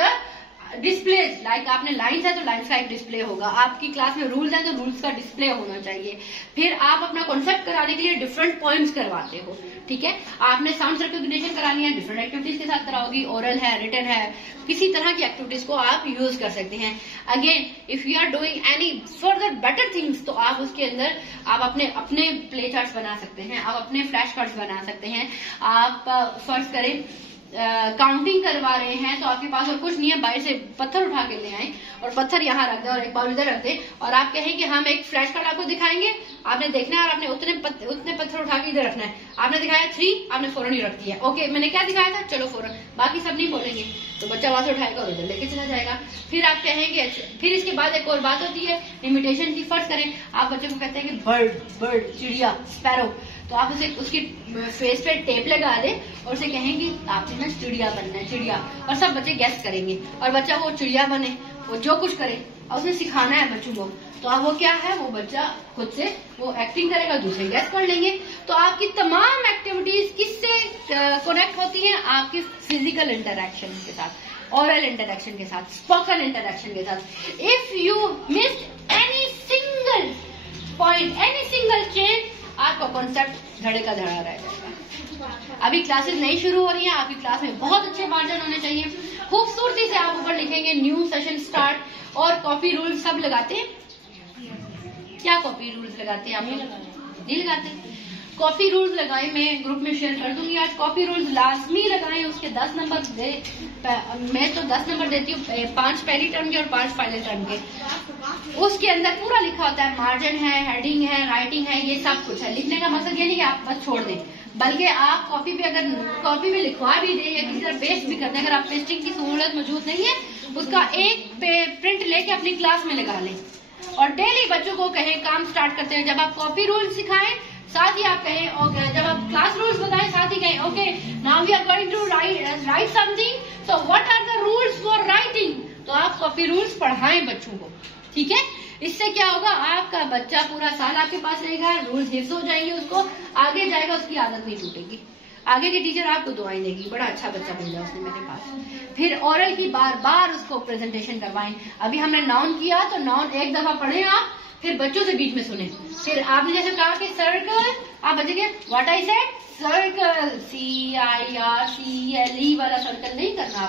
display, like आपने lines है तो लाइन्स का एक डिस्प्ले होगा, आपकी क्लास में रूल्स है तो रूल्स का डिस्प्ले होना चाहिए। फिर आप अपना कॉन्सेप्ट कराने के लिए डिफरेंट पॉइंट्स करवाते हो, ठीक है। आपने साउंड रिकॉग्निशन करानी है, डिफरेंट एक्टिविटीज के साथ कराओगी, ओरल है, रिटन है, किसी तरह की एक्टिविटीज को आप यूज कर सकते हैं। Again if you are doing any further better things तो आप उसके अंदर आप अपने प्ले चार्ट्स बना सकते हैं, आप अपने फ्लैश कार्ड्स बना सकते हैं। आप फर्ज करें काउंटिंग करवा रहे हैं तो आपके पास और कुछ नहीं है, बाहर से पत्थर उठा के ले आए और पत्थर यहाँ रख दे और एक बार इधर रख दे और आप कहें कि हम एक फ्लैश कार्ड आपको दिखाएंगे, आपने देखना है और आपने उतने पत्थर उठा के इधर रखना है। आपने दिखाया 3, आपने फौरन ही रख दिया, ओके मैंने क्या दिखाया था, चलो फौरन, बाकी सब नहीं बोलेंगे तो बच्चा वहां से उठाएगा और इधर लेके चला जाएगा। फिर आप कहेंगे, फिर इसके बाद एक और बात होती है इमिटेशन की। फर्ज करें आप बच्चे को कहते हैं कि बर्ड, चिड़िया, स्पैरो, तो आप उसे उसकी फेस पे टेप लगा दे और उसे कहेंगे आपने ना चिड़िया बनना है, चिड़िया, और सब बच्चे गेस करेंगे और बच्चा वो चिड़िया बने, वो जो कुछ करे और उसे सिखाना है बच्चों को, तो अब वो क्या है, वो बच्चा खुद से वो एक्टिंग करेगा, दूसरे गेस कर लेंगे। तो आपकी तमाम एक्टिविटीज किससे कनेक्ट होती हैं, आपकी फिजिकल इंटरेक्शन के साथ, ओरल इंटरेक्शन के साथ, स्पोकन इंटरेक्शन के साथ। If you missed any single point, any single change, आपका कॉन्सेप्ट धड़े का धड़ा रह जाएगा। अभी क्लासेस नहीं शुरू हो रही हैं, आपकी क्लास में बहुत अच्छे मार्जिन होने चाहिए। खूबसूरती से आप ऊपर लिखेंगे न्यू सेशन स्टार्ट, और कॉपी रूल्स सब लगाते हैं। क्या कॉपी रूल्स लगाते हैं आप लोग? नहीं लगाते। कॉपी रूल्स लगाए, मैं ग्रुप में शेयर कर दूंगी आज। कॉपी रूल्स लाजमी लगाएं, उसके 10 नंबर दे, मैं तो 10 नंबर देती हूँ, 5 पहली टर्म के और 5 फाइनल टर्म के। उसके अंदर पूरा लिखा होता है, मार्जिन है, हेडिंग है, राइटिंग है, ये सब कुछ है। लिखने का मकसद ये नहीं कि आप बस छोड़ दें, बल्कि आप कॉपी पे अगर कॉपी पे लिखवा भी दें या किसी तरह पेस्ट भी कर दें, अगर आप पेस्टिंग की सहूलत मौजूद नहीं है, उसका एक प्रिंट लेके अपनी क्लास में लगा लें और डेली बच्चों को कहें, काम स्टार्ट करते हैं जब आप कॉपी रूल सिखाएं, साथ ही आप कहें, ओके जब आप क्लास रूल्स बताएं साथ ही कहें, okay now we are going to write something, so what are the rules for writing. तो आप कॉपी रूल्स पढ़ाएं बच्चों को, ठीक है। इससे क्या होगा, आपका बच्चा पूरा साल आपके पास रहेगा, रूल्स हिफ्ज हो जाएंगे, उसको आगे जाएगा, उसकी आदत नहीं टूटेगी, आगे की टीचर आपको दुआएं देगी, बड़ा अच्छा बच्चा भेजा उसने मेरे पास। फिर ओरल की बार बार उसको प्रेजेंटेशन करवाएं। अभी हमने नाउन किया तो नाउन एक दफा पढ़े आप, फिर बच्चों से बीच में सुने। फिर आपने जैसे कहा कि सर्कल, आप बच्चे के what I said, circle, CIRCLE वाला सर्कल नहीं करना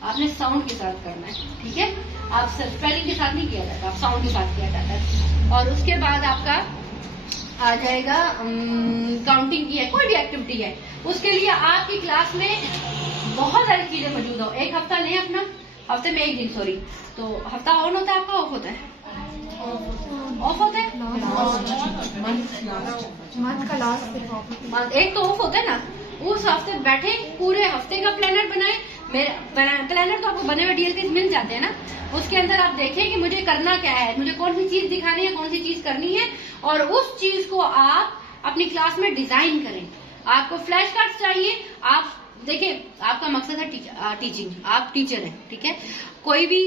आपने साउंड के साथ करना है, ठीक है। आप स्पेलिंग के साथ नहीं किया जाता, आप साउंड के साथ किया जाता है। और उसके बाद आपका आ जाएगा काउंटिंग की है, कोई भी एक्टिविटी है, उसके लिए आपकी क्लास में बहुत सारी चीजें मौजूद हो। एक हफ्ता लें अपना, हफ्ते में एक दिन, सॉरी, तो हफ्ता ऑन होता है आपका, ऑफ होता है, ऑफ होता है, मंथ का लास्ट एक तो ऑफ होता है ना। उस हफ्ते बैठे, पूरे हफ्ते का प्लानर बनाए। मेरे प्लानर तो आपको बने हुए DLPs मिल जाते हैं ना, उसके अंदर आप देखें कि मुझे करना क्या है, मुझे कौन सी चीज दिखानी है, कौन सी चीज करनी है, और उस चीज को आप अपनी क्लास में डिजाइन करें। आपको फ्लैश कार्ड्स चाहिए, आप देखिए आपका मकसद है टीचिंग, आप टीचर हैं, ठीक है। कोई भी,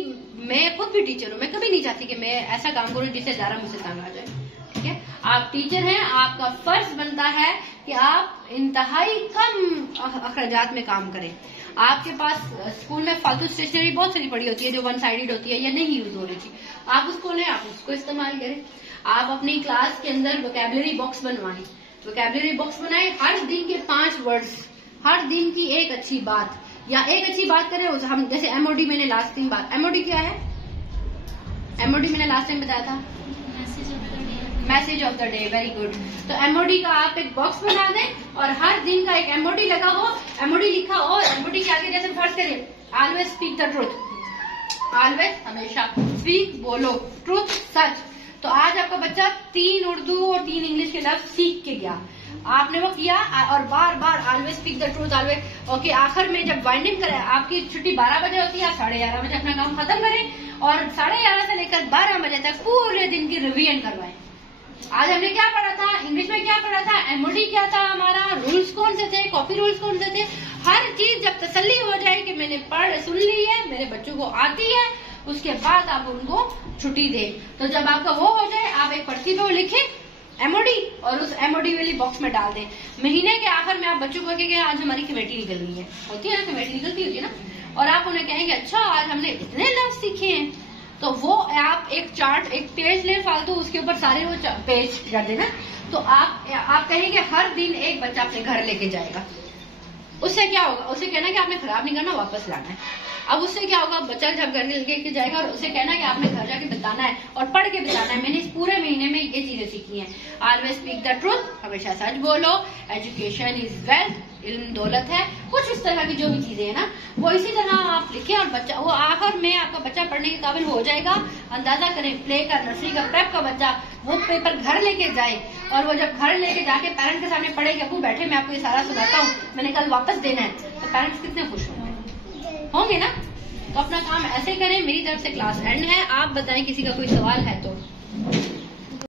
मैं खुद भी टीचर हूँ, मैं कभी नहीं चाहती कि मैं ऐसा काम करूँ जिससे ज़्यादा मुझसे तंग आ जाए, ठीक है। आप टीचर हैं, आपका फर्ज बनता है कि आप इंतहाई कम अखराजात में काम करें। आपके पास स्कूल में फालतू स्टेशनरी बहुत सारी पड़ी होती है जो वन साइडेड होती है या नहीं यूज हो रही थी, आप उसको लें, आप उसको इस्तेमाल करें। आप अपनी क्लास के अंदर वोकैबुलरी बॉक्स बनवाएं, वोकैबुलरी बॉक्स बनाएं, हर दिन के 5 वर्ड्स, हर दिन की एक अच्छी बात, या एक अच्छी बात करें। हम जैसे MOD मैंने लास्ट टाइम बात, MOD क्या है, MOD मैंने लास्ट टाइम बताया था, message of the day, very good. तो MOD का आप एक बॉक्स बना दें और हर दिन का एक MOD लगा हो, MOD लिखा हो, MOD के आगे जैसे फर्ज करें, always speak the truth, always, हमेशा स्पीक, बोलो ट्रूथ, सच। तो आज आपका बच्चा 3 उर्दू और 3 इंग्लिश के लफ्ज सीख के गया, आपने वो किया, और बार बार always speak the truth, always, okay. आखिर में जब वाइंडिंग करें, आपकी छुट्टी 12 बजे होती है, 11:30 बजे अपना काम खत्म करें और 11:30 से लेकर 12 बजे तक पूरे दिन की रिवीजन करवाएं। आज हमने क्या पढ़ा था, इंग्लिश में क्या पढ़ा था, MOD क्या था हमारा, रूल्स कौन से थे, कॉपी रूल्स कौन से थे, हर चीज जब तसल्ली हो जाए कि मैंने सुन ली है, मेरे बच्चों को आती है, उसके बाद आप उनको छुट्टी दें। तो जब आपका वो हो जाए, आप एक पर्ची पे लिखें MOD और उस MOD वाली बॉक्स में डाल दें। महीने के आखिर में आप बच्चों को कहेंगे आज हमारी कमेटी निकलनी है, होती है ना, कमेटी निकलती होती है ना, और आप उन्हें कहेंगे अच्छा आज हमने इतने लफ्ज सीखे हैं, तो वो आप एक चार्ट, एक पेज ले फालतू, उसके ऊपर सारे वो पेज कर देना। तो आप कहेंगे हर दिन एक बच्चा अपने घर लेके जाएगा। उससे क्या होगा, उसे कहना कि आपने खराब नहीं करना, वापस लाना है। अब उससे क्या होगा, बच्चा जब घर लेके जाएगा और उसे कहना कि आपने घर जाके बताना है और पढ़ के बताना है मैंने इस पूरे महीने में ये चीजें सीखी हैं। ऑलवेज स्पीक द ट्रूथ, हमेशा सच बोलो। एजुकेशन इज वेल्थ, इल्म दौलत है। कुछ इस तरह की जो भी चीजें है ना, वो इसी तरह आप लिखें और बच्चा वो आखिर में आपका बच्चा पढ़ने के काबिल हो जाएगा। अंदाजा करें, प्ले का, नर्सरी का, प्रेप का बच्चा वो पेपर घर लेके जाए और वो जब घर लेके जाके पेरेंट्स के सामने पढ़े कि अबू बैठे मैं आपको ये सारा सुनाता हूँ, मैंने कल वापस देना है, तो पेरेंट्स कितने खुश होंगे ना। तो अपना काम ऐसे करें। मेरी तरफ से क्लास एंड है। आप बताएं किसी का कोई सवाल है तो।